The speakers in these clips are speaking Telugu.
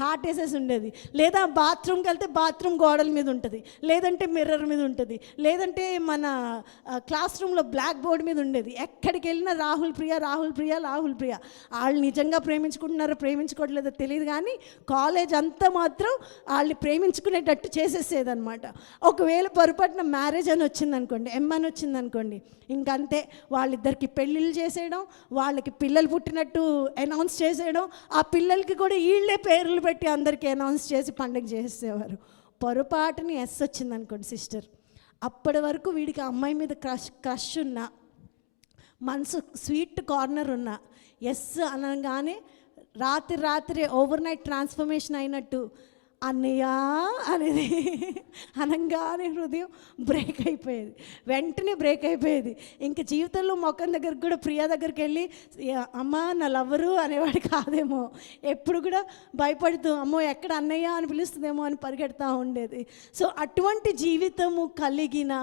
హార్ట్ వేసేసి ఉండేది. లేదా బాత్రూమ్కి వెళ్తే బాత్రూమ్ గోడల మీద ఉంటుంది, లేదంటే మిర్రర్ మీద ఉంటుంది, లేదంటే మన క్లాస్ రూమ్లో బ్లాక్ బోర్డ్ మీద ఉండేది. ఎక్కడికి వెళ్ళినా రాహుల్ ప్రియ రాహుల్ ప్రియ రాహుల్ ప్రియ. వాళ్ళు నిజంగా ప్రేమించుకుంటున్నారో ప్రేమించుకోవట్లేదో తెలియదు, కానీ కాలేజ్ అంతా మాత్రం వాళ్ళని ప్రేమించుకునేటట్టు చేసేసేదన్నమాట. ఒకవేళ పొరపాటున మ్యారేజ్ అని వచ్చిందనుకోండి, అని వచ్చిందనుకోండి, ఇంకంతే. వాళ్ళిద్దరికి పెళ్ళిళ్ళు చేసేయడం, వాళ్ళకి పిల్లలు పుట్టినట్టు అనౌన్స్ చేసేయడం, ఆ పిల్లలకి కూడా వీళ్ళే పేర్లు పెట్టి అందరికీ అనౌన్స్ చేసి పండుగ చేసేవారు. పొరపాటుని ఎస్ వచ్చిందనుకోండి సిస్టర్, అప్పటి వరకు వీడికి అమ్మాయి మీద క్రష్ ఉన్నా, మనసు స్వీట్ కార్నర్ ఉన్నా, ఎస్ అనగానే రాత్రి ఓవర్ నైట్ ట్రాన్స్ఫర్మేషన్ అయినట్టు అన్నయ్య అనేది అనగానే హృదయం బ్రేక్ అయిపోయేది, వెంటనే బ్రేక్ అయిపోయేది. ఇంక జీవితంలో మొఖం దగ్గరికి కూడా ప్రియా దగ్గరికి వెళ్ళి అమ్మ నా లవ్వరు అనేవాడు కాదేమో, ఎప్పుడు కూడా భయపడుతూ అమ్మో ఎక్కడ అన్నయ్య అని పిలుస్తుందేమో అని పరిగెడతా ఉండేది. సో అటువంటి జీవితము కలిగిన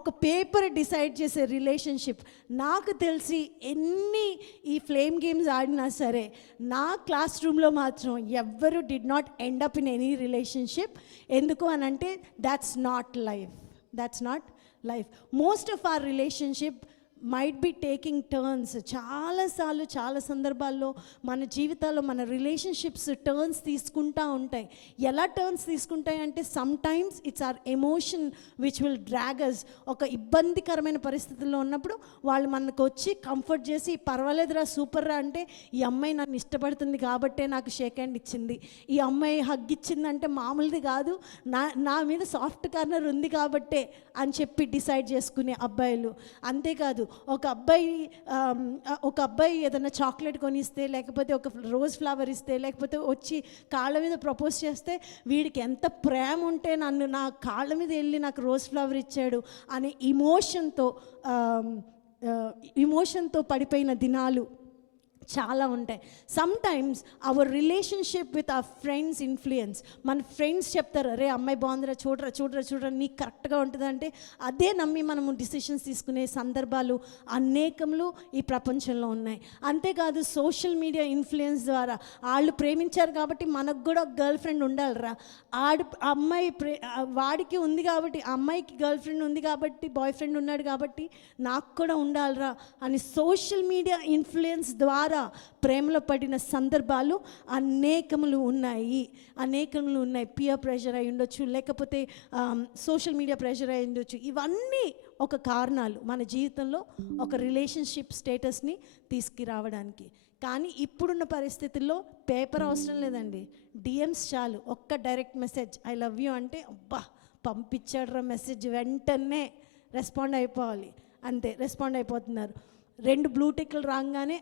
ఒక పేపర్ డిసైడ్ చేసే రిలేషన్షిప్. నాకు తెలిసి ఎన్ని ఈ ఫ్లేమ్ గేమ్స్ ఆడినా సరే నా క్లాస్ రూమ్లో మాత్రం ఎవ్వరు did not end up in any relationship. ఎందుకు అని అంటే that's not life. Most of our relationship might be taking turns. చాలాసార్లు చాలా సందర్భాల్లో మన జీవితాల్లో మన రిలేషన్షిప్స్ టర్న్స్ తీసుకుంటూ ఉంటాయి. ఎలా టర్న్స్ తీసుకుంటాయి అంటే sometimes it's our emotion which will drag us. ఒక ఇబ్బందికరమైన పరిస్థితుల్లో ఉన్నప్పుడు వాళ్ళు మనకు వచ్చి కంఫర్ట్ చేసి పర్వాలేదురా సూపర్ రా అంటే, ఈ అమ్మాయి నన్ను ఇష్టపడుతుంది కాబట్టే నాకు షేక్ హ్యాండ్ ఇచ్చింది, ఈ అమ్మాయి హగ్ ఇచ్చిందంటే మామూలుది కాదు, నా మీద సాఫ్ట్ కార్నర్ ఉంది కాబట్టే అని చెప్పి డిసైడ్ చేసుకునే అబ్బాయిలు. అంతేకాదు ఒక అబ్బాయి ఏదైనా చాక్లెట్ కొనిస్తే, లేకపోతే ఒక రోజ్ ఫ్లవర్ ఇస్తే, లేకపోతే వచ్చి కాళ్ళ మీద ప్రపోజ్ చేస్తే వీడికి ఎంత ప్రేమ ఉంటే నన్ను నా కాళ్ళ మీద వెళ్ళి నాకు రోజ్ ఫ్లవర్ ఇచ్చాడు అనే ఇమోషన్తో పడిపోయిన దినాలు చాలా ఉంటాయి. Sometimes our relationship with our friends influence. మన ఫ్రెండ్స్ చెప్తారు, అరే అమ్మాయి బాగుందిరా చూడరా నీకు కరెక్ట్గా ఉంటుందంటే అదే నమ్మి మనము డిసిషన్స్ తీసుకునే సందర్భాలు అనేకములు ఈ ప్రపంచంలో ఉన్నాయి. అంతేకాదు సోషల్ మీడియా ఇన్ఫ్లుయెన్స్ ద్వారా వాళ్ళు ప్రేమించారు కాబట్టి మనకు కూడా ఒక గర్ల్ ఫ్రెండ్ ఉండాలిరా, వాడికి ఉంది కాబట్టి, అమ్మాయికి గర్ల్ ఫ్రెండ్ ఉంది కాబట్టి, బాయ్ ఫ్రెండ్ ఉన్నాడు కాబట్టి నాకు కూడా ఉండాలిరా అని సోషల్ మీడియా ఇన్ఫ్లుయెన్స్ ద్వారా ప్రేమలో పడిన సందర్భాలు అనేకములు ఉన్నాయి. పియర్ ప్రెషర్ అయి ఉండొచ్చు, లేకపోతే సోషల్ మీడియా ప్రెషర్ అయి ఉండొచ్చు. ఇవన్నీ ఒక కారణాలు మన జీవితంలో ఒక రిలేషన్షిప్ స్టేటస్ని తీసుకురావడానికి. కానీ ఇప్పుడున్న పరిస్థితుల్లో పేపర్ అవసరం లేదండి, డిఎమ్స్ చాలు. ఒక్క direct message I love you అంటే అబ్బా పంపించాడురా మెసేజ్, వెంటనే రెస్పాండ్ అయిపోవాలి, అంతే రెస్పాండ్ అయిపోతున్నారు. 2 బ్లూ టిక్లు రాగానే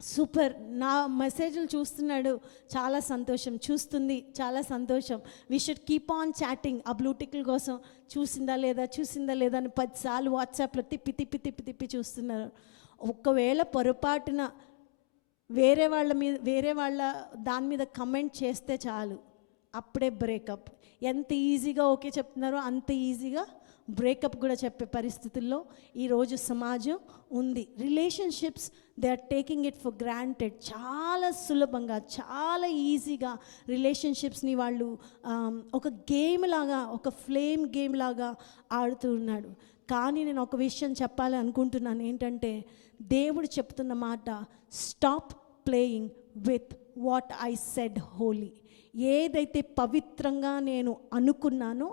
సూపర్, నా మెసేజ్లు చూస్తున్నాడు, చాలా సంతోషం, చూస్తుంది, చాలా సంతోషం, we should keep on chatting. ఆ బ్లూ టిక్ల కోసం చూసిందా లేదా అని 10 సార్లు వాట్సాప్లో తిప్పి చూస్తున్నారు. ఒకవేళ పొరపాటున వేరే వాళ్ళ దాని మీద కమెంట్ చేస్తే చాలు, అప్పుడే బ్రేకప్. ఎంత ఈజీగా ఓకే చెప్తున్నారో అంత ఈజీగా బ్రేకప్ కూడా చెప్పే పరిస్థితుల్లో ఈరోజు సమాజం ఉంది. Relationships they are taking it for granted. చాలా సులభంగా, చాలా ఈజీగా రిలేషన్షిప్స్ని వాళ్ళు ఒక గేమ్ లాగా, ఒక ఫ్లేమ్ గేమ్ లాగా ఆడుతూ ఉన్నాడు. కానీ నేను ఒక విషయం చెప్పాలి అనుకుంటున్నాను, ఏంటంటే దేవుడు చెప్తున్న మాట, stop playing with what I said holy. ఏదైతే పవిత్రంగా నేను అనుకున్నానో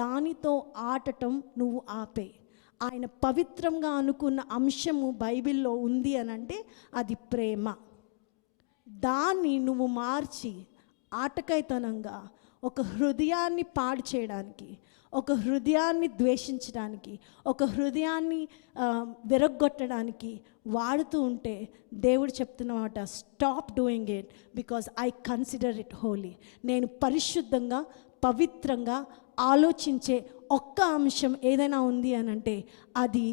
దానితో ఆడటం నువ్వు ఆపే. ఆయన పవిత్రంగా అనుకున్న అంశము బైబిల్లో ఉంది అని అంటే అది ప్రేమ. దాన్ని నువ్వు మార్చి ఆటకైతనంగా ఒక హృదయాన్ని పాడు చేయడానికి, ఒక హృదయాన్ని ద్వేషించడానికి, ఒక హృదయాన్ని విరగ్గొట్టడానికి వాడుతూ ఉంటే దేవుడు చెప్తున్నమాట, stop doing it because I consider it holy. నేను పరిశుద్ధంగా పవిత్రంగా ఆలోచించే ఒక్క అంశం ఏదైనా ఉంది అని అంటే అది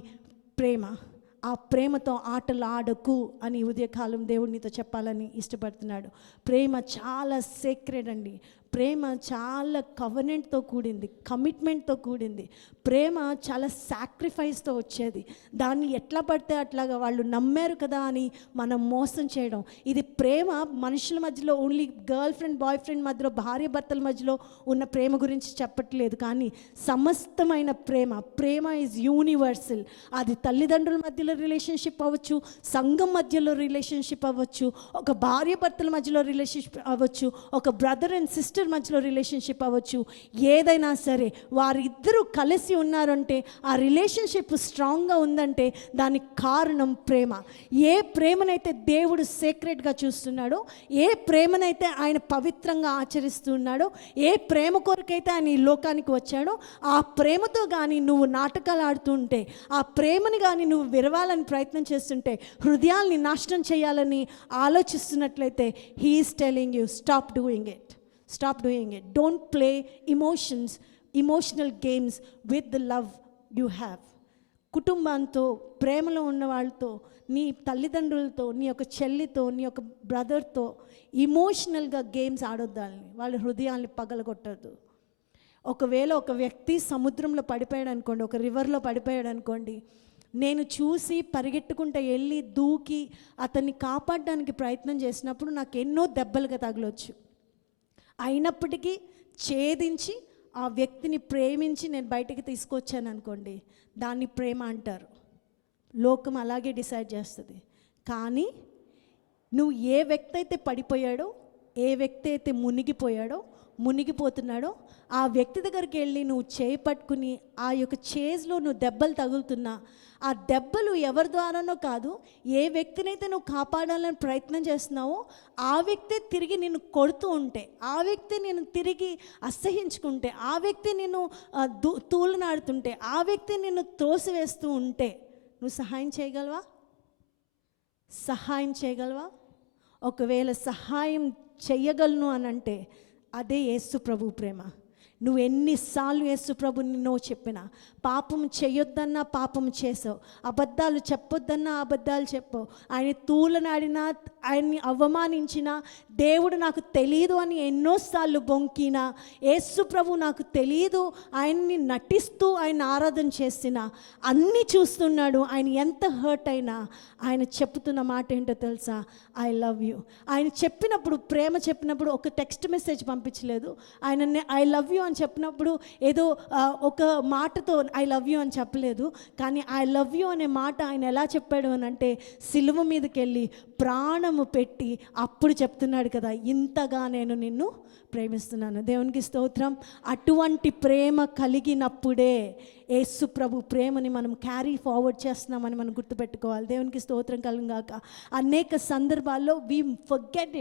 ప్రేమ. ఆ ప్రేమతో ఆటలు ఆడకు అని ఉదయకాలం దేవుడు నీతో చెప్పాలని ఇష్టపడుతున్నాడు. ప్రేమ చాలా సేక్రెడ్ అండి. ప్రేమ చాలా కవనెంట్తో కూడింది, కమిట్మెంట్తో కూడింది. ప్రేమ చాలా సాక్రిఫైస్తో వచ్చేది. దాన్ని ఎట్లా పడితే అట్లాగా వాళ్ళు నమ్మారు కదా అని మనం మోసం చేయడం. ఇది ప్రేమ మనుషుల మధ్యలో only girl friend boy friend మధ్యలో, భార్య భర్తల మధ్యలో ఉన్న ప్రేమ గురించి చెప్పట్లేదు, కానీ సమస్తమైన ప్రేమ ఈజ్ యూనివర్సల్. అది తల్లిదండ్రుల మధ్యలో రిలేషన్షిప్ అవ్వచ్చు, సంఘం మధ్యలో రిలేషన్షిప్ అవ్వచ్చు, ఒక భార్య భర్తల మధ్యలో రిలేషన్షిప్ అవ్వచ్చు, ఒక బ్రదర్ అండ్ సిస్టర్ మధ్యలో రిలేషన్షిప్ అవ్వచ్చు. ఏదైనా సరే వారిద్దరూ కలిసి ఉన్నారంటే, ఆ రిలేషన్షిప్ స్ట్రాంగ్గా ఉందంటే దానికి కారణం ప్రేమ. ఏ ప్రేమనైతే దేవుడు సీక్రెట్గా చూస్తున్నాడో, ఏ ప్రేమనైతే ఆయన పవిత్రంగా ఆచరిస్తున్నాడో, ఏ ప్రేమ కొరకైతే ఆయన ఈ లోకానికి వచ్చాడో, ఆ ప్రేమతో కానీ నువ్వు నాటకాలు ఆడుతుంటే, ఆ ప్రేమని కానీ నువ్వు విరవాలని ప్రయత్నం చేస్తుంటే, హృదయాల్ని నాశనం చేయాలని ఆలోచిస్తున్నట్లయితే, he is telling you stop doing it. Stop doing it. Don't play emotional games with the love you have. కుటుంబంతో, ప్రేమలో ఉన్న వాళ్ళతో, నీ తల్లిదండ్రులతో, నీ యొక్క చెల్లితో, నీ యొక్క బ్రదర్తో ఇమోషనల్గా గేమ్స్ ఆడొద్దాలని, వాళ్ళ హృదయాల్ని పగలగొట్టద్దు. ఒకవేళ ఒక వ్యక్తి సముద్రంలో పడిపోయాడు అనుకోండి, ఒక రివర్లో పడిపోయాడు అనుకోండి, నేను చూసి పరిగెట్టుకుంటూ వెళ్ళి దూకి అతన్ని కాపాడడానికి ప్రయత్నం చేసినప్పుడు నాకు ఎన్నో దెబ్బలుగా తగలొచ్చు. అయినప్పటికీ ఛేదించి ఆ వ్యక్తిని ప్రేమించి నేను బయటికి తీసుకొచ్చాను అనుకోండి, దాన్ని ప్రేమ అంటారు. లోకం అలాగే డిసైడ్ చేస్తుంది. కానీ నువ్వు ఏ వ్యక్తి అయితే పడిపోయాడో, ఏ వ్యక్తి అయితే మునిగిపోతున్నాడో ఆ వ్యక్తి దగ్గరికి వెళ్ళి నువ్వు చేయి పట్టుకుని ఆ యొక్క చేజ్లో నువ్వు దెబ్బలు తగులుతున్నా, ఆ దెబ్బలు ఎవరి ద్వారానో కాదు, ఏ వ్యక్తినైతే నువ్వు కాపాడాలని ప్రయత్నం చేస్తున్నావో ఆ వ్యక్తి తిరిగి నిన్ను కొడుతూ ఉంటే, ఆ వ్యక్తి నేను తిరిగి అసహించుకుంటే, ఆ వ్యక్తి నిన్ను తూలనాడుతుంటే, ఆ వ్యక్తి నిన్ను త్రోసివేస్తూ ఉంటే నువ్వు సహాయం చేయగలవా? ఒకవేళ సహాయం చేయగలను అని అంటే అదే యేసు ప్రభు ప్రేమ. నువ్వు ఎన్నిసార్లు యేసు ప్రభుని నో చెప్పినా, పాపం చేయొద్దన్నా పాపం చేసావు, అబద్ధాలు చెప్పొద్దన్నా అబద్ధాలు చెప్పావు, ఆయన తూలనాడినా, ఆయన్ని అవమానించినా, దేవుడు నాకు తెలియదు అని ఎన్నోసార్లు బొంకినా, యేసు ప్రభు నాకు తెలియదు ఆయన్ని నటిస్తూ ఆయన ఆరాధన చేసినా, అన్నీ చూస్తున్నాడు. ఆయన ఎంత హర్ట్ అయినా ఆయన చెప్తున్న మాట ఏంటో తెలుసా? I love you. ఆయన చెప్పినప్పుడు, ప్రేమ చెప్పినప్పుడు ఒక టెక్స్ట్ మెసేజ్ పంపించలేదు. ఆయన ఐ లవ్ యూ అని చెప్పినప్పుడు ఏదో ఒక మాటతో ఐ లవ్ యూ అని చెప్పలేదు. కానీ ఐ లవ్ యూ అనే మాట ఆయన ఎలా చెప్పాడు అని అంటే, సిలువ మీదకి వెళ్ళి ప్రాణము పెట్టి అప్పుడు చెప్తున్నాడు కదా, ఇంతగా నేను నిన్ను ప్రేమిస్తున్నాను. దేవునికి స్తోత్రం. అటువంటి ప్రేమ కలిగినప్పుడే యేసు ప్రభు ప్రేమని మనం క్యారీ ఫార్వర్డ్ చేస్తున్నామని మనం గుర్తుపెట్టుకోవాలి. దేవునికి స్తోత్రం కలుగాక. అనేక సందర్భాల్లో వి ఫర్గెట్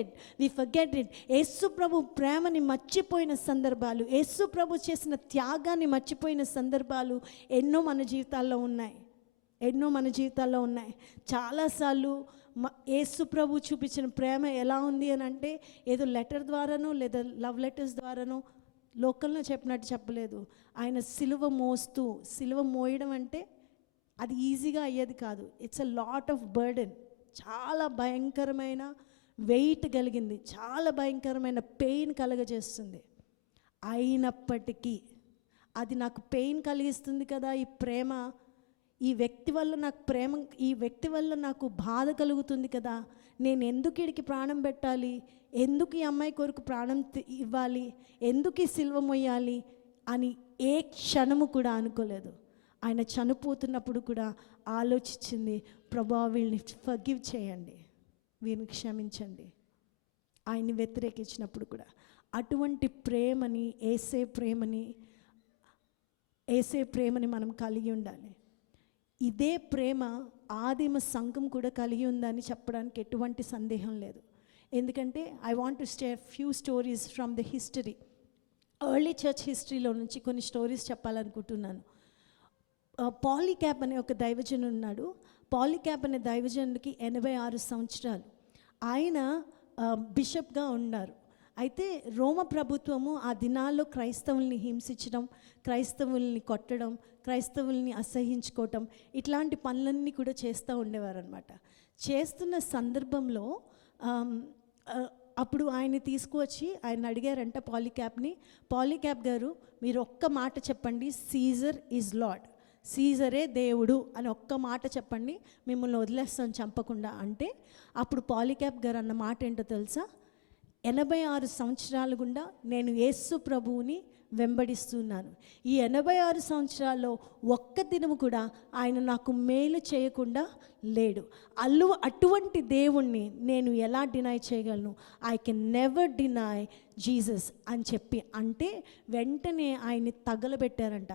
ఇట్. యేసు ప్రభు ప్రేమని మర్చిపోయిన సందర్భాలు, యేసు ప్రభు చేసిన త్యాగాన్ని మర్చిపోయిన సందర్భాలు ఎన్నో మన జీవితాల్లో ఉన్నాయి. చాలాసార్లు యేసు ప్రభు చూపించిన ప్రేమ ఎలా ఉంది అని అంటే, ఏదో లెటర్ ద్వారానో లేదా లవ్ లెటర్స్ ద్వారానో లోకల్లో చెప్పినట్టు చెప్పలేదు. ఆయన సిలువ మోయడం అంటే అది ఈజీగా అయ్యేది కాదు. It's a lot of burden. చాలా భయంకరమైన వెయిట్ కలిగింది, చాలా భయంకరమైన పెయిన్ కలగజేస్తుంది. అయినప్పటికీ అది నాకు పెయిన్ కలిగిస్తుంది కదా ఈ ప్రేమ, ఈ వ్యక్తి వల్ల నాకు బాధ కలుగుతుంది కదా, నేను ఎందుకు వీడికి ప్రాణం పెట్టాలి, ఎందుకు ఈ అమ్మాయి కొరకు ప్రాణం ఇవ్వాలి, ఎందుకు ఈ సిలువ మొయ్యాలి అని ఏ క్షణము కూడా అనుకోలేదు. ఆయన చనిపోతున్నప్పుడు కూడా ఆలోచించింది, ప్రభువా వీళ్ళని ఫర్గివ్ చేయండి, వీరిని క్షమించండి. ఆయన్ని వ్యతిరేకించినప్పుడు కూడా అటువంటి ప్రేమని, ఏసే ప్రేమని మనం కలిగి ఉండాలి. ఇదే ప్రేమ ఆదిమ సంఘం కూడా కలిగి ఉందని చెప్పడానికి ఎటువంటి సందేహం లేదు. ఎందుకంటే I want to share few stories from the history, early church హిస్టరీలో నుంచి కొన్ని స్టోరీస్ చెప్పాలనుకుంటున్నాను. పాలీక్యాప్ అనే ఒక దైవజనుడు ఉన్నాడు. పాలీక్యాప్ అనే దైవజనుడికి 86 సంవత్సరాలు. ఆయన బిషప్గా ఉన్నారు. అయితే రోమ ప్రభుత్వము ఆ దినాల్లో క్రైస్తవుల్ని హింసించడం, క్రైస్తవుల్ని కొట్టడం, క్రైస్తవుల్ని అసహించుకోవటం, ఇట్లాంటి పనులన్నీ కూడా చేస్తూ ఉండేవారు అనమాట. చేస్తున్న సందర్భంలో అప్పుడు ఆయన్ని తీసుకువచ్చి ఆయన అడిగారంట పాలీక్యాప్ గారు, మీరు ఒక్క మాట చెప్పండి, సీజర్ ఈజ్ లార్డ్, సీజరే దేవుడు అని ఒక్క మాట చెప్పండి, మిమ్మల్ని వదిలేస్తాను చంపకుండా అంటే, అప్పుడు పాలీక్యాప్ గారు అన్న మాట ఏంటో తెలుసా? 86 సంవత్సరాలు గుండా నేను యేసు ప్రభువుని వెంబడిస్తున్నాను. ఈ 86 సంవత్సరాల్లో ఒక్క దినము కూడా ఆయన నాకు మేలు చేయకుండా లేడు. అటువంటి దేవుణ్ణి నేను ఎలా డినై చేయగలను? I can never deny Jesus అని చెప్పి అంటే వెంటనే ఆయన్ని తగలబెట్టారంట.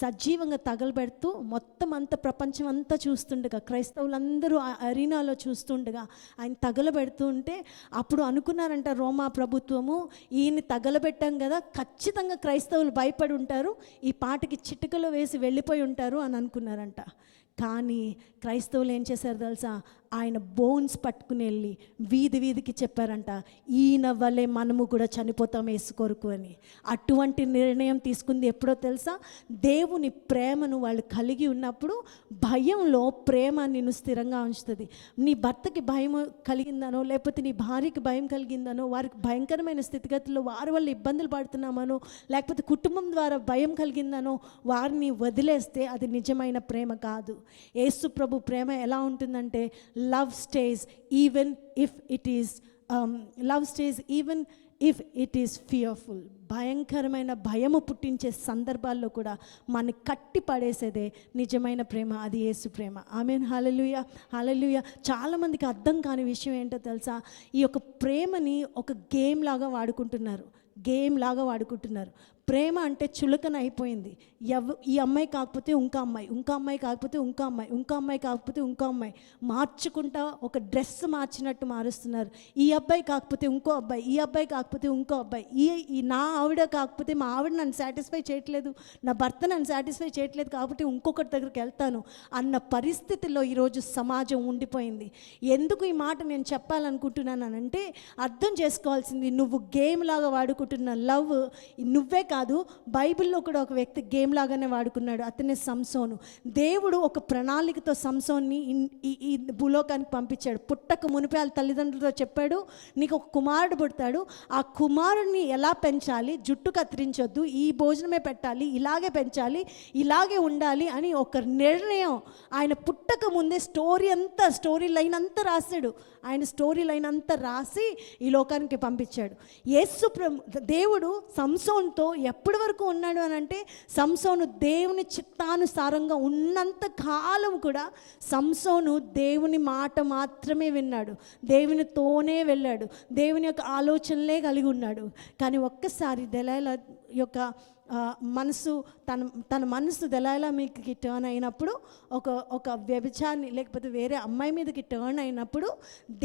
సజీవంగా తగలబెడుతూ మొత్తం అంత ప్రపంచం అంతా చూస్తుండగా, క్రైస్తవులందరూ ఆ అరీనాలో చూస్తుండగా ఆయన తగలబెడుతూ ఉంటే అప్పుడు అనుకున్నారంట రోమా ప్రభుత్వము, ఈయన్ని తగలబెట్టాం కదా, ఖచ్చితంగా క్రైస్తవులు భయపడి ఉంటారు, ఈ పాటకి చిటికలో వేసి వెళ్ళిపోయి ఉంటారు అని అనుకున్నారంట. కానీ క్రైస్తవులు ఏం చేశారు తెలుసా? ఆయన బోన్స్ పట్టుకుని వెళ్ళి వీధికి చెప్పారంట, ఈయన వల్లే మనము కూడా చనిపోతాం యేసు కొరకు అని. అటువంటి నిర్ణయం తీసుకుంది ఎప్పుడో తెలుసా? దేవుని ప్రేమను వాళ్ళు కలిగి ఉన్నప్పుడు భయంలో ప్రేమ నిన్ను స్థిరంగా ఉంచుతుంది. నీ భర్తకి భయం కలిగిందనో, లేకపోతే నీ భార్యకి భయం కలిగిందనో, వారికి భయంకరమైన స్థితిగతుల్లో వారి వల్ల ఇబ్బందులు పడుతున్నామనో, లేకపోతే కుటుంబం ద్వారా భయం కలిగిందనో వారిని వదిలేస్తే అది నిజమైన ప్రేమ కాదు. యేసు ప్రభు ప్రేమ ఎలా ఉంటుందంటే, love stays even if it is fearful. భయంకరమైన భయము పుట్టించే సందర్భాల్లో కూడా మన కట్టి పడేసేదే నిజమైన ప్రేమ, అది యేసు ప్రేమ. ఆమేన్, హల్లెలూయా, హల్లెలూయా. చాలామందికి అర్థం కాని విషయం ఏంటో తెలుసా? ఈ యొక్క ప్రేమని ఒక గేమ్ లాగా వాడుకుంటున్నారు. ప్రేమ అంటే చులకన అయిపోయింది. ఈ అమ్మాయి కాకపోతే ఇంకో అమ్మాయి, ఇంకో అమ్మాయి కాకపోతే ఇంకో అమ్మాయి, ఇంకో అమ్మాయి కాకపోతే ఇంకో అమ్మాయి, మార్చుకుంటా ఒక డ్రెస్ మార్చినట్టు మారుస్తున్నారు. ఈ అబ్బాయి కాకపోతే ఇంకో అబ్బాయి, ఈ అబ్బాయి కాకపోతే ఇంకో అబ్బాయి, ఈ నా ఆవిడ కాకపోతే మా ఆవిడ నన్ను సాటిస్ఫై చేయట్లేదు, నా భర్త నన్ను సాటిస్ఫై చేయట్లేదు కాబట్టి ఇంకొకటి దగ్గరికి వెళ్తాను అన్న పరిస్థితిలో ఈరోజు సమాజం ఉండిపోయింది. ఎందుకు ఈ మాట నేను చెప్పాలనుకుంటున్నానంటే, అర్థం చేసుకోవాల్సింది, నువ్వు గేమ్ లాగా వాడుకుంటున్న లవ్ నువ్వే కాదు, బైబిల్లో కూడా ఒక వ్యక్తి గేమ్ లాగానే వాడుకున్నాడు, అతనే సంసోను. దేవుడు ఒక ప్రణాళికతో సంసోన్ని ఈ భూలోకానికి పంపించాడు. పుట్టక మునిపే వాళ్ళ తల్లిదండ్రులతో చెప్పాడు, నీకు ఒక కుమారుడు పుడతాడు, ఆ కుమారుడిని ఎలా పెంచాలి, జుట్టు కత్తిరించొద్దు, ఈ భోజనమే పెట్టాలి, ఇలాగే పెంచాలి, ఇలాగే ఉండాలి అని ఒక నిర్ణయం ఆయన పుట్టక ముందే స్టోరీ లైన్ అంతా రాశాడు. ఆయన స్టోరీ లైన్ అంతా రాసి ఈ లోకానికి పంపించాడు. దేవుడు సంసోన్తో ఎప్పటి వరకు ఉన్నాడు అని అంటే, సంసోను దేవుని చిత్తానుసారంగా ఉన్నంత కాలం కూడా సంసోను దేవుని మాట మాత్రమే విన్నాడు, దేవునితోనే వెళ్ళాడు, దేవుని యొక్క ఆలోచనలే కలిగి ఉన్నాడు. కానీ ఒక్కసారి దెలైలా యొక్క మనసు తన మనసు దెలైలా మీదకి టర్న్ అయినప్పుడు, ఒక వ్యభిచారిని లేకపోతే వేరే అమ్మాయి మీదకి టర్న్ అయినప్పుడు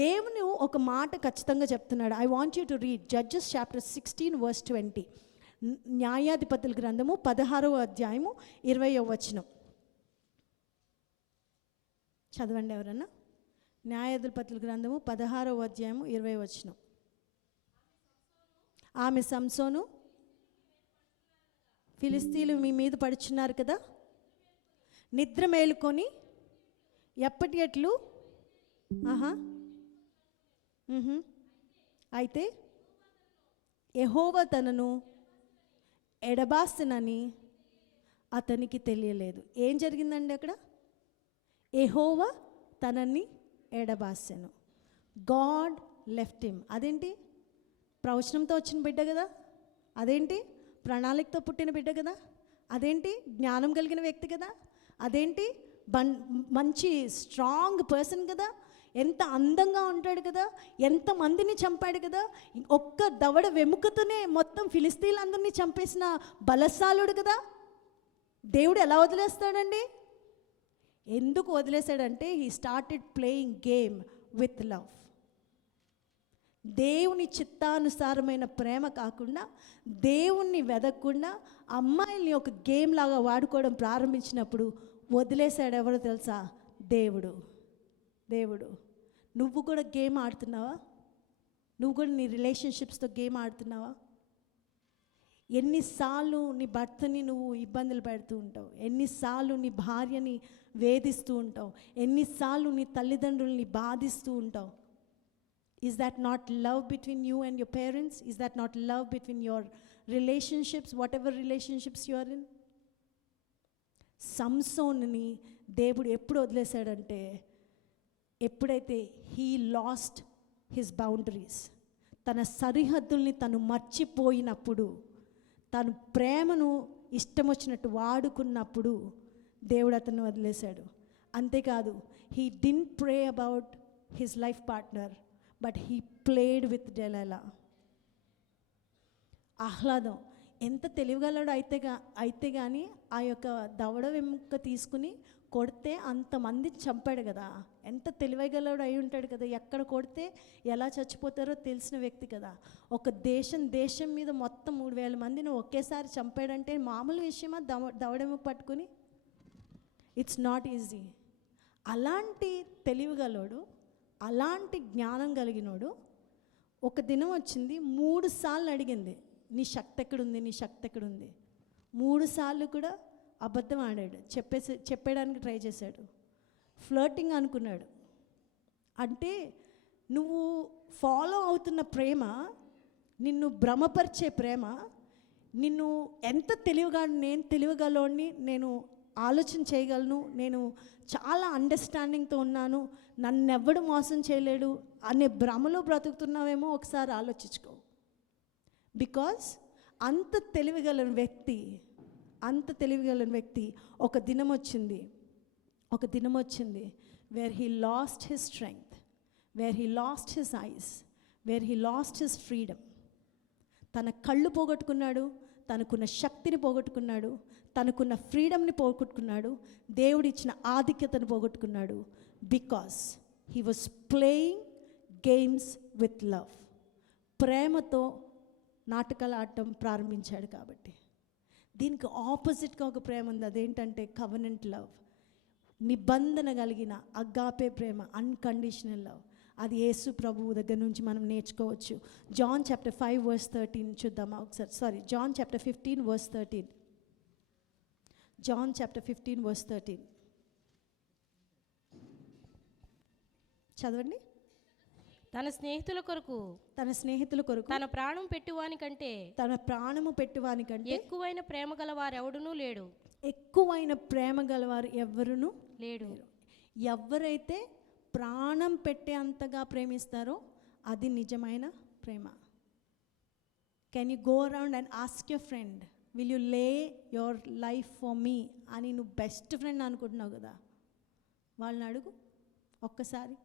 దేవుని ఒక మాట ఖచ్చితంగా చెప్తున్నాడు. I want you to read judges chapter 16 verse 20. న్యాయాధిపతుల గ్రంథము 16వ అధ్యాయము 20వ వచనం చదవండి ఎవరన్నా. న్యాయాధిపతుల గ్రంథము 16వ అధ్యాయము 20వ వచనం. ఆమె సంసోను, ఫిలిస్తీన్లు మీ మీద పడుచున్నారు కదా, నిద్ర మేలుకొని ఎప్పటి ఎట్లు అయితే యెహోవా తనను ఎడబాసెనని అతనికి తెలియలేదు. ఏం జరిగిందండి అక్కడ? యెహోవా తనని ఎడబాసెను. God left him. అదేంటి? ప్రవచనంతో వచ్చిన బిడ్డ కదా, అదేంటి? ప్రణాళికతో పుట్టిన బిడ్డ కదా, అదేంటి? జ్ఞానం కలిగిన వ్యక్తి కదా, అదేంటి? మంచి స్ట్రాంగ్ పర్సన్ కదా, ఎంత అందంగా ఉంటాడు కదా, ఎంతమందిని చంపాడు కదా, ఒక్క దవడ వెముకతోనే మొత్తం ఫిలిస్తీన్లందరినీ చంపేసిన బలశాలుడు కదా. దేవుడు ఎలా వదిలేస్తాడండి? ఎందుకు వదిలేశాడంటే, he started playing game with love. దేవుని చిత్తానుసారమైన ప్రేమ కాకుండా, దేవుణ్ణి వెదకకుండా అమ్మాయిల్ని ఒక గేమ్ లాగా వాడుకోవడం ప్రారంభించినప్పుడు వదిలేశాడు ఎవరో తెలుసా? దేవుడు. నువ్వు కూడా గేమ్ ఆడుతున్నావా? నువ్వు కూడా నీ రిలేషన్షిప్స్తో గేమ్ ఆడుతున్నావా? ఎన్నిసార్లు నీ భర్తని నువ్వు ఇబ్బందులు పెడుతూ ఉంటావు, ఎన్నిసార్లు నీ భార్యని వేధిస్తూ ఉంటావు, ఎన్నిసార్లు నీ తల్లిదండ్రుల్ని బాధిస్తూ ఉంటావు. Is that not love between you and your parents? Is that not love between your relationships, whatever relationships you are in? సంసోన్ని దేవుడు ఎప్పుడు వదిలేశాడంటే, ఎప్పుడైతే హీ లాస్ట్ హిస్ బౌండరీస్, తన సరిహద్దుల్ని తను మర్చిపోయినప్పుడు, తను ప్రేమను ఇష్టం వచ్చినట్టు వాడుకున్నప్పుడు దేవుడు అతన్ని వదిలేశాడు. అంతేకాదు, he didn't pray about his life partner, but he played with Delilah. ఆహ్లాదం, ఎంత తెలివిగలడు అయితే కానీ ఆ యొక్క దవడ వెముక తీసుకుని కొడితే అంతమంది చంపాడు కదా. ఎంత తెలివిగలడు అయి ఉంటాడు కదా, ఎక్కడ కొడితే ఎలా చచ్చిపోతారో తెలిసిన వ్యక్తి కదా. ఒక దేశం మీద మొత్తం 3,000 మందిని ఒకేసారి చంపాడంటే మామూలు విషయమా? దవడెముక పట్టుకుని, ఇట్స్ నాట్ ఈజీ. అలాంటి తెలివిగలడు, అలాంటి జ్ఞానం కలిగినోడు ఒక దినం వచ్చింది, 3 సార్లు అడిగింది, నీ శక్తి ఎక్కడుంది, నీ శక్తి ఎక్కడుంది. 3 సార్లు కూడా అబద్ధం ఆడాడు, చెప్పేయడానికి ట్రై చేశాడు. ఫ్లర్టింగ్ అనుకున్నాడు. అంటే నువ్వు ఫాలో అవుతున్న ప్రేమ, నిన్ను భ్రమపరిచే ప్రేమ, నిన్ను ఎంత నేను తెలివిగలోని, నేను ఆలోచన చేయగలను, నేను చాలా అండర్స్టాండింగ్తో ఉన్నాను, నన్నెవ్వడు మోసం చేయలేడు అనే భ్రమలో బ్రతుకుతున్నావేమో ఒకసారి ఆలోచించుకో. బికాజ్ అంత తెలివిగలని వ్యక్తి ఒక దినం వచ్చింది where he lost his strength, where he lost his eyes, where he lost his freedom. తన కళ్ళు పోగొట్టుకున్నాడు, తనకున్న శక్తిని పోగొట్టుకున్నాడు, తనకున్న ఫ్రీడమ్ని పోగొట్టుకున్నాడు, దేవుడిచ్చిన ఆధిక్యతను పోగొట్టుకున్నాడు. Because he was playing games with love. ప్రేమతో నాటకాలు ఆడటం ప్రారంభించాడు. కాబట్టి దీనికి ఆపోజిట్గా ఒక ప్రేమ ఉంది, అదేంటంటే కవెనెంట్ లవ్, నిబంధన కలిగిన అగాపే ప్రేమ, అన్కండిషనల్ లవ్. అది యేసు ప్రభువు దగ్గర నుంచి మనం నేర్చుకోవచ్చు. జాన్ చాప్టర్ 5 వర్స్ 13 చూద్దామా ఒకసారి. John chapter 15 verse 13. John chapter 15 verse 13 చదవండి. తన స్నేహితుల కొరకు తన ప్రాణం పెట్టువానికంటే ఎక్కువైన ప్రేమ గలవారు ఎవరునూ లేడు. ఎవరైతే ప్రాణం పెట్టే అంతగా ప్రేమిస్తారో అది నిజమైన ప్రేమ. Can you go around and ask your friend, will you lay your life for me అని? నువ్వు బెస్ట్ ఫ్రెండ్ అనుకుంటున్నావు కదా, వాళ్ళని అడుగు ఒక్కసారి.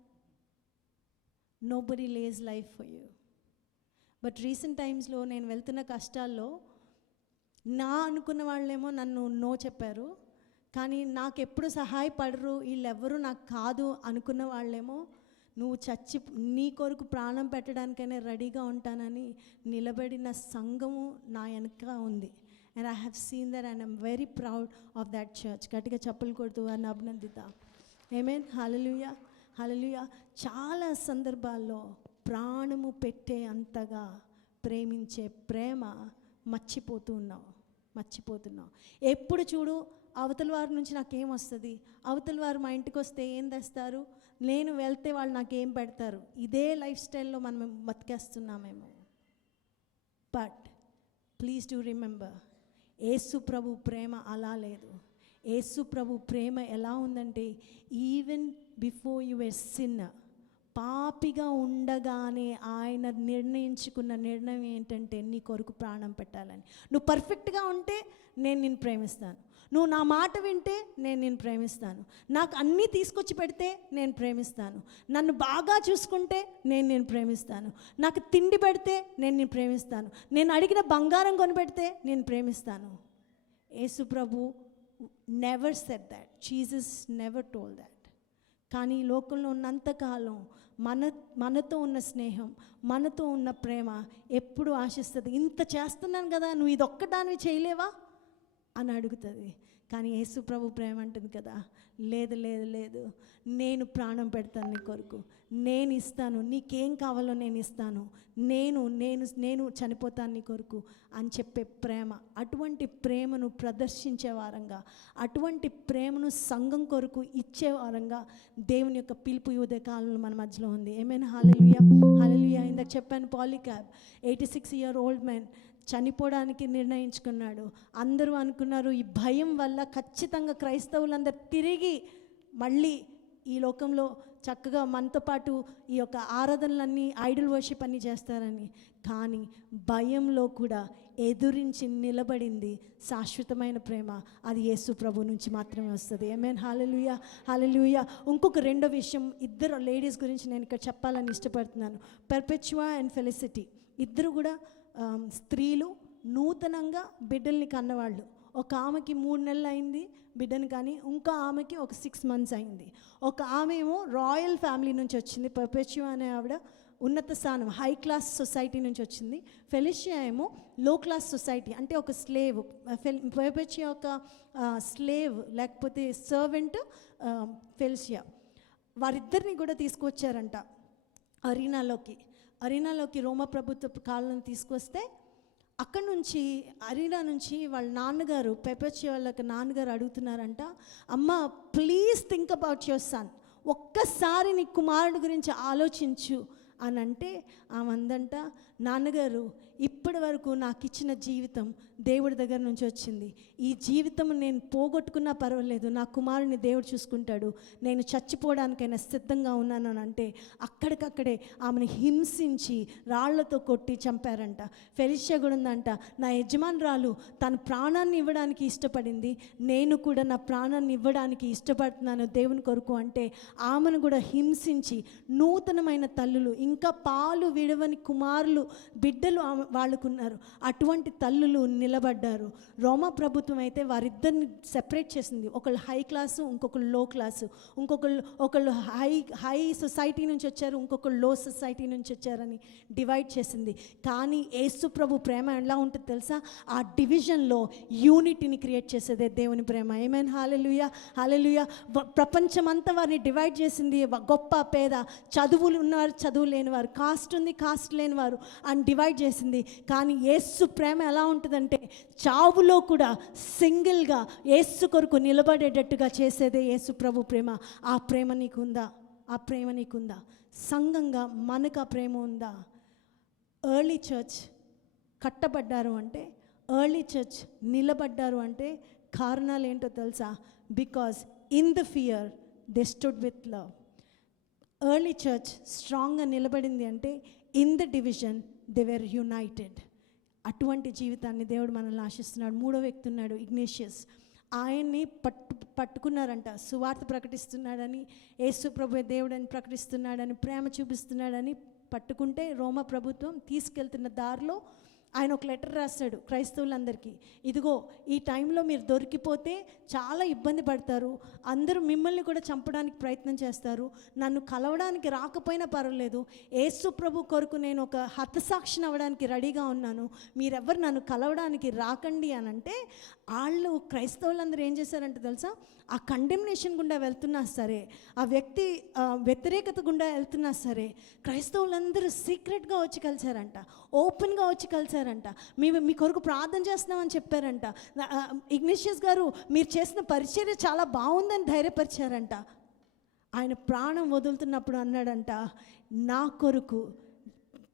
Nobody lays life for you. But recent టైమ్స్లో నేను వెళ్తున్న కష్టాల్లో అనుకున్న వాళ్ళేమో నన్ను నో చెప్పారు, కానీ నాకు ఎప్పుడు సహాయపడరు, వీళ్ళెవ్వరూ నాకు కాదు అనుకున్న వాళ్ళేమో నువ్వు నీ కొరకు ప్రాణం పెట్టడానికైనా రెడీగా ఉంటానని నిలబడిన సంఘము నా వెనక ఉంది. And I have seen that and I'm very proud of that church. గట్టిగా చప్పలు కొడుతూ అని అభినందిద్దాం. ఆమేన్. హల్లెలూయా, హల్లెలూయా. చాలా సందర్భాల్లో ప్రాణము పెట్టే అంతగా ప్రేమించే ప్రేమ మర్చిపోతున్నావు. ఎప్పుడు చూడు అవతల వారి నుంచి నాకేం వస్తుంది, అవతల వారు మా ఇంటికి వస్తే ఏం తెస్తారు, నేను వెళ్తే వాళ్ళు నాకేం పెడతారు, ఇదే లైఫ్ స్టైల్లో మనం బతికేస్తున్నామేమో. But please do remember, Yesu ప్రభు ప్రేమ అలా లేదు. యేసు ప్రభు ప్రేమ ఎలా ఉందంటే, even before you were sinner, పాపిగా ఉండగానే ఆయన నిర్ణయించుకున్న నిర్ణయం ఏంటంటే నీ కొరకు ప్రాణం పెట్టాలని. నువ్వు పర్ఫెక్ట్గా ఉంటే నేను నిన్ను ప్రేమిస్తాను, నువ్వు నా మాట వింటే నేను నిన్ను ప్రేమిస్తాను, నాకు అన్నీ తీసుకొచ్చి పెడితే నేను ప్రేమిస్తాను, నన్ను బాగా చూసుకుంటే నేను నిన్ను ప్రేమిస్తాను, నాకు తిండి పెడితే నేను నిన్ను ప్రేమిస్తాను, నేను అడిగిన బంగారం కొనిపెడితే నేను ప్రేమిస్తాను. యేసు ప్రభు never said that, Jesus never told that. కానీ ఈ లోకంలో ఉన్నంతకాలం మనతో ఉన్న స్నేహం, మనతో ఉన్న ప్రేమ ఎప్పుడు ఆశిస్తుంది, ఇంత చేస్తున్నాను కదా నువ్వు ఇది ఒక్కదానివి చేయలేవా అని అడుగుతుంది. కానీ యేసు ప్రభు ప్రేమ అంటుంది కదా, లేదు లేదు లేదు, నేను ప్రాణం పెడతాను నీ కొరకు, నేను ఇస్తాను, నీకేం కావాలో నేను ఇస్తాను, నేను నేను నేను చనిపోతాను నీ కొరకు అని చెప్పే ప్రేమ, అటువంటి ప్రేమను ప్రదర్శించే వారంగా, అటువంటి ప్రేమను సంఘం కొరకు ఇచ్చే వారంగా దేవుని యొక్క పిలుపు ఈ ఉదయ కాలంలో మన మధ్యలో ఉంది. ఏమైనా హల్లెలూయా, హల్లెలూయా. ఇందాక చెప్పాను పాలికాబ్ 86-year-old మ్యాన్ చనిపోవడానికి నిర్ణయించుకున్నాడు. అందరూ అనుకున్నారు ఈ భయం వల్ల ఖచ్చితంగా క్రైస్తవులందరూ తిరిగి మళ్ళీ ఈ లోకంలో చక్కగా మనతో పాటు ఈ యొక్క ఆరాధనలన్నీ ఐడల్ వర్షిప్ అన్నీ చేస్తారని. కానీ భయంలో కూడా ఎదురించి నిలబడింది శాశ్వతమైన ప్రేమ. అది యేసు ప్రభు నుంచి మాత్రమే వస్తుంది. ఆమేన్, హల్లెలూయా, హల్లెలూయా. ఇంకొక రెండో విషయం, ఇద్దరు లేడీస్ గురించి నేను ఇక్కడ చెప్పాలని ఇష్టపడుతున్నాను. పెర్పెచువా అండ్ ఫెలిసిటీ ఇద్దరు కూడా స్త్రీలు, నూతనంగా బిడ్డల్ని కన్నవాళ్ళు. ఒక ఆమెకి 3 నెలలు అయింది బిడ్డను, కానీ ఇంకో ఆమెకి ఒక 6 months అయింది. ఒక ఆమె ఏమో రాయల్ ఫ్యామిలీ నుంచి వచ్చింది, పెర్పెచువా అనే ఆవిడ ఉన్నత స్థానం, హై క్లాస్ సొసైటీ నుంచి వచ్చింది. ఫెలిషియా ఏమో లో క్లాస్ సొసైటీ, అంటే ఒక స్లేవ్. పెర్పెచువా ఒక స్లేవ్ లేకపోతే సర్వెంట్ ఫెలిషియా. వారిద్దరిని కూడా తీసుకొచ్చారంట అరీనాలోకి రోమా ప్రభుత్వ కాలం తీసుకొస్తే అక్కడ నుంచి అరీనా నుంచి వాళ్ళ నాన్నగారు, పెర్పెచువా వాళ్ళకి నాన్నగారు అడుగుతున్నారంట, అమ్మ please think about your son, ఒక్కసారి నీ కుమారుడు గురించి ఆలోచించు అని అంటే ఆమె అందంట, నాన్నగారు ఇప్పటి వరకు నాకు ఇచ్చిన జీవితం దేవుడి దగ్గర నుంచి వచ్చింది. ఈ జీవితం నేను పోగొట్టుకున్నా పర్వాలేదు, నా కుమారుని దేవుడు చూసుకుంటాడు, నేను చచ్చిపోవడానికైనా సిద్ధంగా ఉన్నాను అని అంటే అక్కడికక్కడే ఆమెను హింసించి రాళ్లతో కొట్టి చంపారంట. ఫెలిషియా కూడా ఉందంట, నా యజమానురాలు తన ప్రాణాన్ని ఇవ్వడానికి ఇష్టపడింది, నేను కూడా నా ప్రాణాన్ని ఇవ్వడానికి ఇష్టపడుతున్నాను దేవుని కొరకు అంటే ఆమెను కూడా హింసించి, నూతనమైన తల్లులు, ఇంకా పాలు విడవని కుమారులు బిడ్డలు వాళ్ళకున్నారు, అటువంటి తల్లులు నిలబడ్డారు. రోమా ప్రభుత్వం అయితే వారిద్దరిని సెపరేట్ చేసింది. ఒకళ్ళు హై క్లాసు, ఇంకొకళ్ళు లో క్లాసు, ఒకళ్ళు హై సొసైటీ నుంచి వచ్చారు, ఇంకొకళ్ళు లో సొసైటీ నుంచి వచ్చారని డివైడ్ చేసింది. కానీ యేసు ప్రభు ప్రేమ ఎలా ఉంటుంది తెలుసా? ఆ డివిజన్లో యూనిటీని క్రియేట్ చేసేదే దేవుని ప్రేమ. ఆమేన్, హల్లెలూయా, హల్లెలూయా. ప్రపంచమంతా వారిని డివైడ్ చేసింది. గొప్ప పేద, చదువులు ఉన్నవారు, చదువు లేనివారు, కాస్ట్ ఉంది, కాస్ట్ లేనివారు అని డివైడ్ చేసింది. కానీ యేసు ప్రేమ ఎలా ఉంటుందంటే చావులో కూడా సింగిల్గా యేసు కొరకు నిలబడేటట్టుగా చేసేదే యేసు ప్రభు ప్రేమ. ఆ ప్రేమ నీకుందా? ఆ ప్రేమ నీకుందా? సంఘంగా మనకు ఆ ప్రేమ ఉందా? ఎర్లీ చర్చ్ కట్టబడ్డారు అంటే, ఎర్లీ చర్చ్ నిలబడ్డారు అంటే కారణాలు ఏంటో తెలుసా? Because in the fear they stood with love. Early church స్ట్రాంగ్గా నిలబడింది అంటే in the division they were United. అటువంటి జీవితాన్ని దేవుడు మనల్ని ఆశిస్తున్నాడు. 3వ వ్యక్తి ఉన్నాడు, ఇగ్నేషియస్. ఆయన్ని పట్టుకున్నారంట, సువార్త ప్రకటిస్తున్నాడని, యేసు ప్రభు దేవుడని ప్రకటిస్తున్నాడని, ప్రేమ చూపిస్తున్నాడని పట్టుకుంటే రోమా ప్రభుత్వం తీసుకెళ్తున్న దారిలో ఆయన ఒక లెటర్ రాస్తాడు క్రైస్తవులందరికీ, ఇదిగో ఈ టైంలో మీరు దొరికిపోతే చాలా ఇబ్బంది పడతారు, అందరూ మిమ్మల్ని కూడా చంపడానికి ప్రయత్నం చేస్తారు, నన్ను కలవడానికి రాకపోయినా పర్వాలేదు, యేసు ప్రభు కొరకు నేను ఒక హతసాక్షిని అవ్వడానికి రెడీగా ఉన్నాను, మీరెవ్వరు నన్ను కలవడానికి రాకండి అని అంటే వాళ్ళు క్రైస్తవులందరూ ఏం చేశారంటే తెలుసా? ఆ కండెమ్నేషన్ గుండా వెళ్తున్నా సరే, ఆ వ్యక్తి వ్యతిరేకత గుండా వెళ్తున్నా సరే, క్రైస్తవులందరూ సీక్రెట్గా వచ్చి కలిశారంట, ఓపెన్గా వచ్చి కలిశారంట, మీ కొరకు ప్రార్థన చేస్తున్నామని చెప్పారంట. ఇగ్నేషియస్ గారు మీరు చేసిన పరిచర్య చాలా బాగుందని ధైర్యపరిచారంట. ఆయన ప్రాణం వదులుతున్నప్పుడు అన్నాడంట, నా కొరకు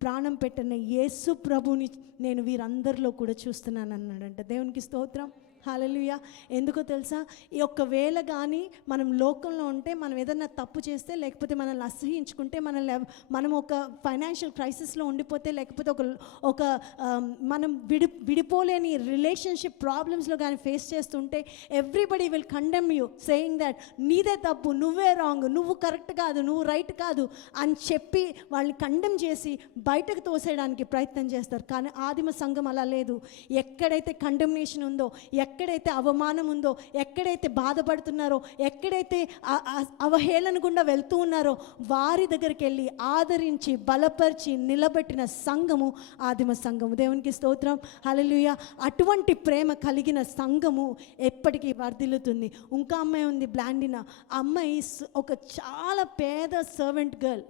ప్రాణం పెట్టిన యేసు ప్రభుని నేను వీరందరిలో కూడా చూస్తున్నాను అన్నాడంట. దేవునికి స్తోత్రం, హల్లెలూయా. ఎందుకో తెలుసా? ఈ ఒక్కవేళ కానీ మనం లోకంలో ఉంటే, మనం ఏదైనా తప్పు చేస్తే, లేకపోతే మనల్ని అసహించుకుంటే, మనం ఒక ఫైనాన్షియల్ క్రైసిస్లో ఉండిపోతే, లేకపోతే ఒక మనం విడిపోలేని రిలేషన్షిప్ ప్రాబ్లమ్స్లో కానీ ఫేస్ చేస్తుంటే, everybody will condemn you saying that నీదే తప్పు, నువ్వే రాంగ్, నువ్వు కరెక్ట్ కాదు, నువ్వు రైట్ కాదు అని చెప్పి వాళ్ళని కండెమ్ చేసి బయటకు తోసేయడానికి ప్రయత్నం చేస్తారు. కానీ ఆదిమ సంఘం అలా లేదు. ఎక్కడైతే కండెమ్నేషన్ ఉందో, ఎక్కడైతే అవమానం ఉందో, ఎక్కడైతే బాధపడుతున్నారో, ఎక్కడైతే అవహేళన గుండా వెళ్తూ ఉన్నారో వారి దగ్గరికి వెళ్ళి ఆదరించి బలపరిచి నిలబెట్టిన సంఘము ఆదిమ సంఘము. దేవునికి స్తోత్రం, హల్లెలూయా. అటువంటి ప్రేమ కలిగిన సంఘము ఎప్పటికీ వర్ధిల్లుతుంది. ఇంకా అమ్మాయి ఉంది, బ్లాండినా. అమ్మాయి ఒక చాలా పేద సర్వెంట్ గర్ల్,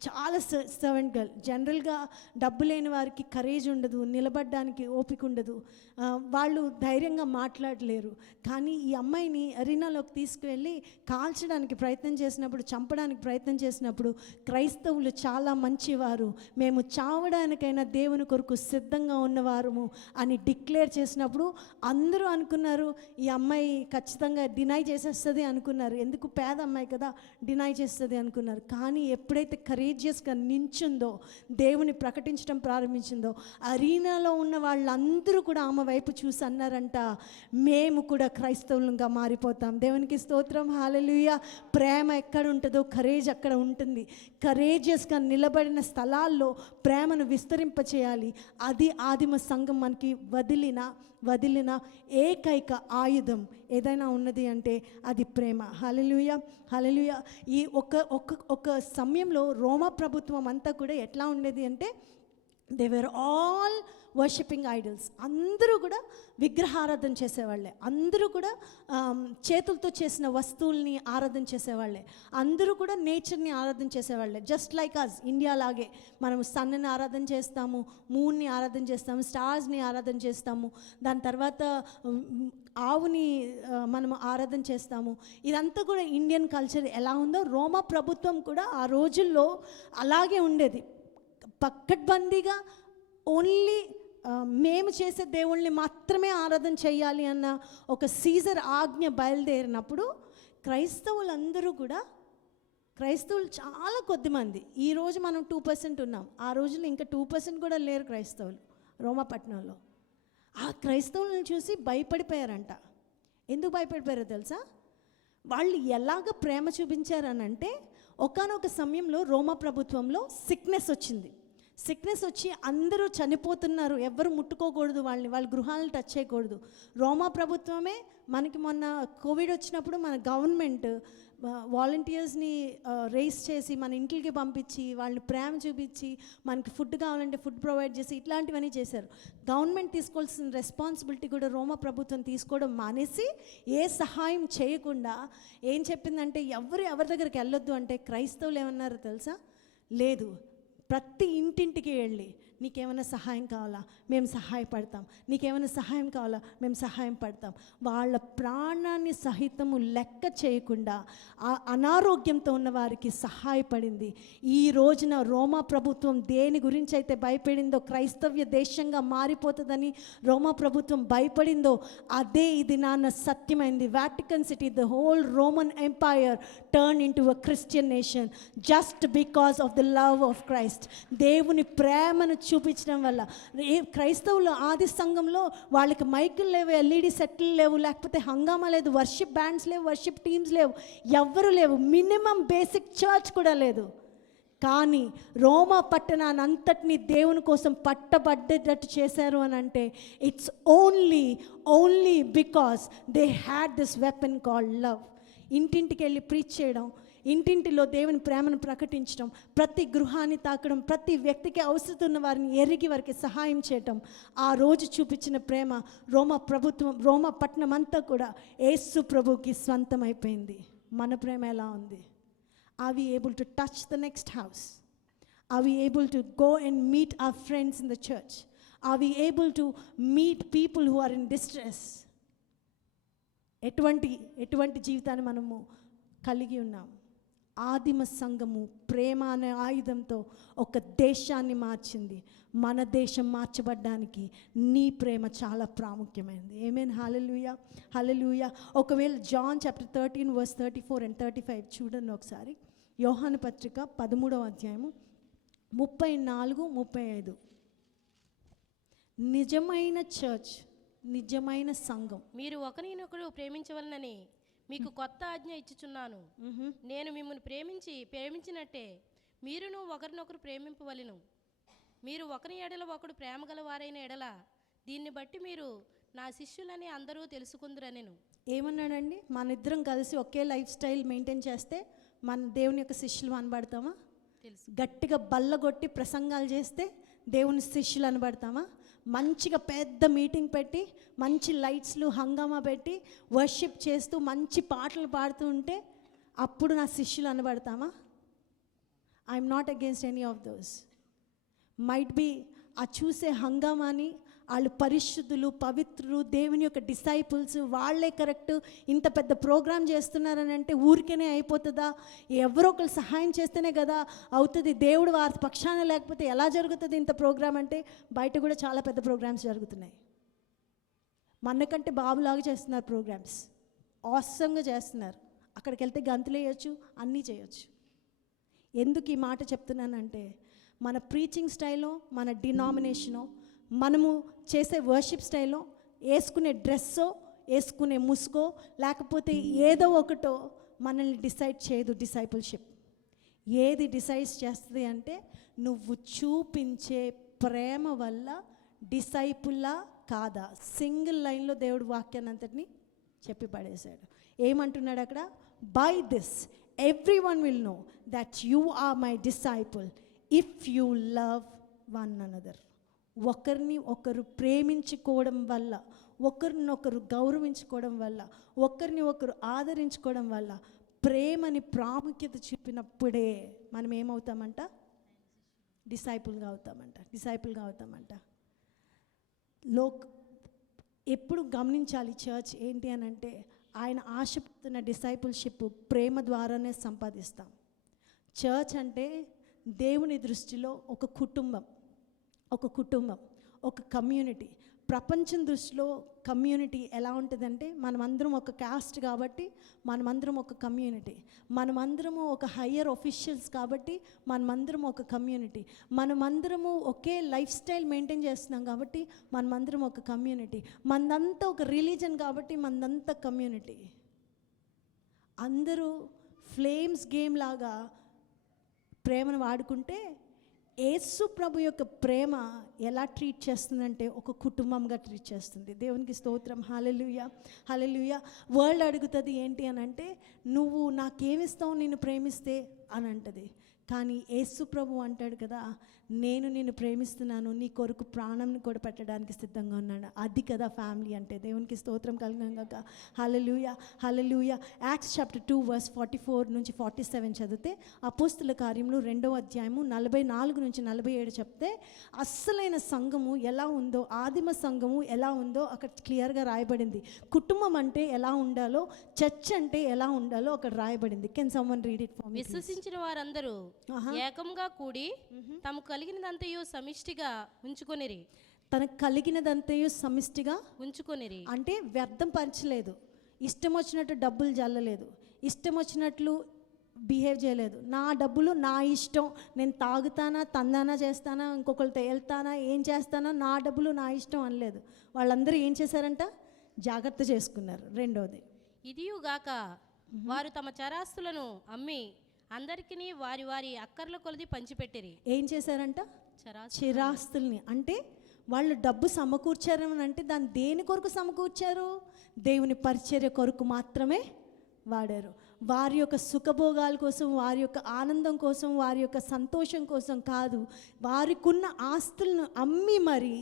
చాలా సర్వెంట్ గర్ల్. జనరల్గా డబ్బు లేని వారికి కరేజ్ ఉండదు, నిలబడడానికి ఓపిక ఉండదు, వాళ్ళు ధైర్యంగా మాట్లాడలేరు. కానీ ఈ అమ్మాయిని అరీనాలోకి తీసుకువెళ్ళి కాల్చడానికి ప్రయత్నం చేసినప్పుడు, చంపడానికి ప్రయత్నం చేసినప్పుడు, క్రైస్తవులు చాలా మంచివారు, మేము చావడానికైనా దేవుని కొరకు సిద్ధంగా ఉన్నవారము అని డిక్లేర్ చేసినప్పుడు అందరూ అనుకున్నారు ఈ అమ్మాయి ఖచ్చితంగా డినై చేసేస్తుంది అనుకున్నారు. ఎందుకు, పేద అమ్మాయి కదా, డినై చేస్తుంది అనుకున్నారు. కానీ ఎప్పుడైతే కరేజియస్గా నించుందో, దేవుని ప్రకటించడం ప్రారంభించిందో, అరీనాలో ఉన్న వాళ్ళందరూ కూడా ఆమె వైపు చూసి అన్నారంట, మేము కూడా క్రైస్తవులంగా మారిపోతాం. దేవునికి స్తోత్రం, హల్లెలూయా. ప్రేమ ఎక్కడ ఉంటుందో కరేజ్ అక్కడ ఉంటుంది. కరేజియస్గా నిలబడిన స్థలాల్లో ప్రేమను విస్తరింపచేయాలి. అది ఆదిమ సంఘం మనకి వదిలిన ఏకైక ఆయుధం ఏదైనా ఉన్నది అంటే అది ప్రేమ. హల్లెలూయా, హల్లెలూయా. ఈ ఒక సమయంలో రోమా ప్రభుత్వం అంతా కూడా ఎట్లా ఉండేది అంటే, they were all worshipping idols. అందరూ కూడా విగ్రహారాధన చేసేవాళ్ళే, అందరూ కూడా చేతులతో చేసిన వస్తువుల్ని ఆరాధన చేసేవాళ్ళే, అందరూ కూడా నేచర్ని ఆరాధన చేసేవాళ్ళే. జస్ట్ లైక్ అస్, ఇండియా లాగే మనం సన్ని ఆరాధన చేస్తాము, మూన్ని ఆరాధన చేస్తాము, స్టార్స్ని ఆరాధన చేస్తాము, దాని తర్వాత ఆవుని మనం ఆరాధన చేస్తాము. ఇదంతా కూడా ఇండియన్ కల్చర్ ఎలా ఉందో రోమా ప్రభుత్వం కూడా ఆ రోజుల్లో అలాగే ఉండేది. పక్కడ్బందీగా ఓన్లీ మేము చేసే దేవుళ్ళని మాత్రమే ఆరాధన చేయాలి అన్న ఒక సీజర్ ఆజ్ఞ బయలుదేరినప్పుడు క్రైస్తవులు చాలా కొద్దిమంది, ఈరోజు మనం 2% ఉన్నాం, ఆ రోజుల్లో ఇంకా 2% కూడా లేరు క్రైస్తవులు రోమాపట్నంలో. ఆ క్రైస్తవులను చూసి భయపడిపోయారంట. ఎందుకు భయపడిపోయారో తెలుసా? వాళ్ళు ఎలాగ ప్రేమ చూపించారనంటే, ఒకానొక సమయంలో రోమా ప్రభుత్వంలో సిక్నెస్ వచ్చి అందరూ చనిపోతున్నారు, ఎవరు ముట్టుకోకూడదు వాళ్ళని, వాళ్ళ గృహాలను టచ్ చేయకూడదు. రోమా ప్రభుత్వమే మనకి మొన్న కోవిడ్ వచ్చినప్పుడు మన గవర్నమెంట్ వాలంటీర్స్ని రేస్ చేసి మన ఇంటికి పంపించి వాళ్ళని ప్రేమ చూపించి మనకి ఫుడ్ కావాలంటే ఫుడ్ ప్రొవైడ్ చేసి ఇట్లాంటివన్నీ చేశారు. గవర్నమెంట్ తీసుకోవాల్సిన రెస్పాన్సిబిలిటీ కూడా రోమా ప్రభుత్వం తీసుకోవడం మానేసి ఏ సహాయం చేయకుండా ఏం చెప్పిందంటే, ఎవరి దగ్గరికి వెళ్ళొద్దు అంటే, క్రైస్తవులు ఏమన్నారు తెలుసా? లేదు, ప్రతి ఇంటింటికి వెళ్ళి నీకేమైనా సహాయం కావాలా మేము సహాయపడతాం, నీకేమైనా సహాయం కావాలా మేము సహాయం పడతాం. వాళ్ళ ప్రాణాన్ని సహితము లెక్క చేయకుండా ఆ అనారోగ్యంతో ఉన్న వారికి సహాయపడింది. ఈ రోజున రోమా ప్రభుత్వం దేని గురించి అయితే భయపడిందో, క్రైస్తవ్య దేశంగా మారిపోతుందని రోమా ప్రభుత్వం భయపడిందో, అదే ఇది నాన్న సత్యమైంది. Vatican City, the whole Roman empire turn into a Christian nation just because of the love of Christ. దేవుని ప్రేమను చూపించడం వల్ల. క్రైస్తవులు ఆది సంఘంలో వాళ్ళకి మైకులు లేవు, ఎల్ఈడి సెట్లు లేవు, లేకపోతే హంగామా లేదు, వర్షిప్ బ్యాండ్స్ లేవు, వర్షిప్ టీమ్స్ లేవు, ఎవ్వరు లేవు, మినిమం బేసిక్ చర్చ్ కూడా లేదు. కానీ రోమా పట్టణాన్ని అంతటినీ దేవుని కోసం పట్టబడ్డేటట్టు చేశారు అని అంటే, it's only because they had this weapon called love. ఇంటింటికి వెళ్ళి ప్రీచ్ చేయడం, ఇంటింటిలో దేవుని ప్రేమను ప్రకటించడం, ప్రతి గృహాన్ని తాకడం, ప్రతి వ్యక్తికి అవసరం ఉన్న వారిని ఎరిగి వారికి సహాయం చేయటం, ఆ రోజు చూపించిన ప్రేమ రోమా పట్టణం అంతా కూడా యేసు ప్రభుకి స్వంతం అయిపోయింది. మన ప్రేమ ఎలా ఉంది? Are we able to touch the next house? Are we able to go and meet our friends in the church? Are we able to meet people who are in distress? ఎటువంటి జీవితాన్ని మనము కలిగి ఉన్నాం? ఆదిమ సంఘము ప్రేమ అనే ఆయుధంతో ఒక దేశాన్ని మార్చింది. మన దేశం మార్చబడ్డానికి నీ ప్రేమ చాలా ప్రాముఖ్యమైనది. ఆమేన్, హల్లెలూయా, హల్లెలూయా. ఒకవేళ జాన్ చాప్టర్ 13 వర్స్ 34 and 35 చూడండి ఒకసారి. యోహాను పత్రిక 13వ అధ్యాయము 34-35. నిజమైన చర్చ్, నిజమైన సంఘం, మీరు ఒకరినొకరు ప్రేమించవలనని మీకు కొత్త ఆజ్ఞ ఇచ్చుచున్నాను. నేను మిమ్మల్ని ప్రేమించినట్టే మీరును ఒకరినొకరు ప్రేమింపవలెను. మీరు ఒకరి ఎడల ఒకడు ప్రేమ గల వారైన ఎడల దీన్ని బట్టి మీరు నా శిష్యులని అందరూ తెలుసుకుందురనెను. ఏమన్నాడండి? మన ఇద్దరం కలిసి ఒకే లైఫ్ స్టైల్ మెయింటైన్ చేస్తే మన దేవుని యొక్క శిష్యులు అనబడతామా? తెలుసు. గట్టిగా బల్లగొట్టి ప్రసంగాలు చేస్తే దేవుని శిష్యులు అనబడతామా? మంచిగా పెద్ద మీటింగ్ పెట్టి మంచి లైట్స్లు హంగామా పెట్టి వర్షిప్ చేస్తూ మంచి పాటలు పాడుతూ ఉంటే అప్పుడు నా శిష్యులు అనబడతామా? I'm not against any of those. Might be ఆ చూసే హంగామాని వాళ్ళు పరిశుద్ధులు, పవిత్రులు, దేవుని యొక్క డిసైపుల్స్, వాళ్ళే కరెక్ట్, ఇంత పెద్ద ప్రోగ్రామ్ చేస్తున్నారని అంటే ఊరికేనే అయిపోతుందా? ఎవరో ఒకరు సహాయం చేస్తేనే కదా అవుతుంది. దేవుడు వారి పక్షాన లేకపోతే ఎలా జరుగుతుంది ఇంత ప్రోగ్రామ్ అంటే? బయట కూడా చాలా పెద్ద ప్రోగ్రామ్స్ జరుగుతున్నాయి. మనకంటే బాబులాగా చేస్తున్నారు ప్రోగ్రామ్స్, ఆసంగా చేస్తున్నారు. అక్కడికి వెళ్తే గంతులు వేయచ్చు, అన్నీ చేయొచ్చు. ఎందుకు ఈ మాట చెప్తున్నానంటే, మన ప్రీచింగ్ స్టైల్లో, మన డినామినేషనో, మనము చేసే వర్షిప్ స్టైల్లో, వేసుకునే డ్రెస్సో, వేసుకునే ముసుకో, లేకపోతే ఏదో ఒకటో మనల్ని డిసైడ్ చేయదు డిసైపుల్షిప్. ఏది డిసైడ్ చేస్తుంది అంటే, నువ్వు చూపించే ప్రేమ వల్ల డిసైపుల్లా కాదా? సింగిల్ లైన్లో దేవుడు వాక్యాన్ని అంతటిని చెప్పి పడేశాడు. ఏమంటున్నాడు అక్కడ? By this everyone will know that you are my disciple if you love one another. ఒకరిని ఒకరు ప్రేమించుకోవడం వల్ల, ఒకరినొకరు గౌరవించుకోవడం వల్ల, ఒకరిని ఒకరు ఆదరించుకోవడం వల్ల, ప్రేమని ప్రాముఖ్యత చూపినప్పుడే మనం ఏమవుతామంట? డిసైపుల్గా అవుతామంట. ఎప్పుడు గమనించాలి చర్చ్ ఏంటి అని అంటే, ఆయన ఆశపడుతున్న డిసైపుల్షిప్ ప్రేమ ద్వారానే సంపాదిస్తాం. చర్చ్ అంటే దేవుని దృష్టిలో ఒక కుటుంబం, ఒక కమ్యూనిటీ. ప్రపంచం దృష్టిలో కమ్యూనిటీ ఎలా ఉంటుందంటే, మనమందరం ఒక క్యాస్ట్ కాబట్టి మనమందరం ఒక కమ్యూనిటీ, మనమందరము ఒక హయ్యర్ ఒఫీషియల్స్ కాబట్టి మనమందరం ఒక కమ్యూనిటీ, మనమందరము ఒకే లైఫ్ స్టైల్ మెయింటైన్ చేస్తున్నాం కాబట్టి మనమందరం ఒక కమ్యూనిటీ, మనదంతా ఒక రిలీజన్ కాబట్టి మనదంతా కమ్యూనిటీ. అందరూ ఫ్లేమ్స్ గేమ్ లాగా ప్రేమను వాడుకుంటే, యేసు ప్రభు యొక్క ప్రేమ ఎలా ట్రీట్ చేస్తుందంటే ఒక కుటుంబంగా ట్రీట్ చేస్తుంది. దేవునికి స్తోత్రం. హల్లెలూయా, హల్లెలూయా. వరల్డ్ అడుగుతుంది ఏంటి అని అంటే, నువ్వు నాకేమిస్తావు నిన్ను ప్రేమిస్తే అని అంటది. కానీ యేసు ప్రభు అంటాడు కదా, నేను నిన్ను ప్రేమిస్తున్నాను, నీ కొరకు ప్రాణంని కూడా పెట్టడానికి సిద్ధంగా ఉన్నాను. అది కదా ఫ్యామిలీ అంటే. దేవునికి స్తోత్రం కలుగుగాక. Hallelujah, hallelujah. Acts chapter 2 verse 44 నుంచి 47 చదివితే, అపోస్తుల కార్యములు 2వ అధ్యాయము 44 నుంచి 47 చెప్తే, అస్సలైన సంఘము ఎలా ఉందో, ఆదిమ సంఘము ఎలా ఉందో అక్కడ క్లియర్గా రాయబడింది. కుటుంబం అంటే ఎలా ఉండాలో, చర్చ్ అంటే ఎలా ఉండాలో అక్కడ రాయబడింది. Can someone read it for me? విశ్వసించిన వారందరూ ఏకంగా కూడి తమకు కలిగినదంతయు సమిష్టిగా ఉంచుకొనిరి. తనకు కలిగినదంతయు సమిష్టిగా ఉంచుకొనిరి అంటే వ్యర్థం పంచలేదు, ఇష్టం వచ్చినట్టు డబ్బులు జల్లలేదు, ఇష్టం వచ్చినట్లు బిహేవ్ చేయలేదు. నా డబ్బులు నా ఇష్టం, నేను తాగుతానా, తందానా చేస్తానా, ఇంకొకరితో వెళ్తానా, ఏం చేస్తానా, నా డబ్బులు నా ఇష్టం అనలేదు. వాళ్ళందరూ ఏం చేశారంట? జాగ్రత్త చేసుకున్నారు. రెండోది, ఇదియుగాక వారు తమ చరాస్తులను అమ్మి అందరికీ వారి వారి అక్కర్ల కొలది పంచిపెట్టిరి. ఏం చేశారంట? చిరాస్తుల్ని. అంటే వాళ్ళు డబ్బు సమకూర్చారని అంటే దాన్ని దేని కొరకు సమకూర్చారు? దేవుని పరిచర్య కొరకు మాత్రమే వాడారు. వారి యొక్క సుఖభోగాల కోసం, వారి యొక్క ఆనందం కోసం, వారి యొక్క సంతోషం కోసం కాదు, వారికున్న ఆస్తులను అమ్మి మరి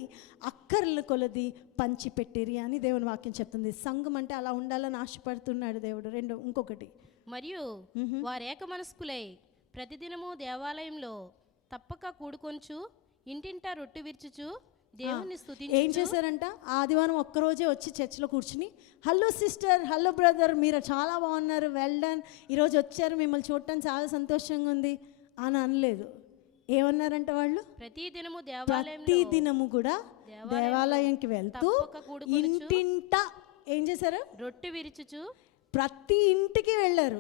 అక్కర్ల కొలది పంచిపెట్టిరి అని దేవుని వాక్యం చెప్తుంది. సంఘం అంటే అలా ఉండాలని ఆశపడుతున్నాడు దేవుడు. ఇంకొకటి, మరియు వారు ఏక మనస్కులై ప్రతిదినము దేవాలయంలో తప్పక కూడుకొంచు, ఇంటింటా రొట్టె విరుచుచు దేవుని స్తుతించుచు. ఏం చేశారంట? ఆదివారం ఒక్కరోజే వచ్చి చర్చిలో కూర్చుని, హలో సిస్టర్, హలో బ్రదర్, మీరు చాలా బాగున్నారు, వెల్ డన్, ఈరోజు వచ్చారు, మిమ్మల్ని చూడటానికి చాలా సంతోషంగా ఉంది అని అనలేదు. ఏమన్నారంట వాళ్ళు? ప్రతిదినము కూడా దేవాలయంకి వెళ్తూ ఇంటింటా ఏం చేశారు? రొట్టె విరుచుచు. ప్రతి ఇంటికి వెళ్ళారు.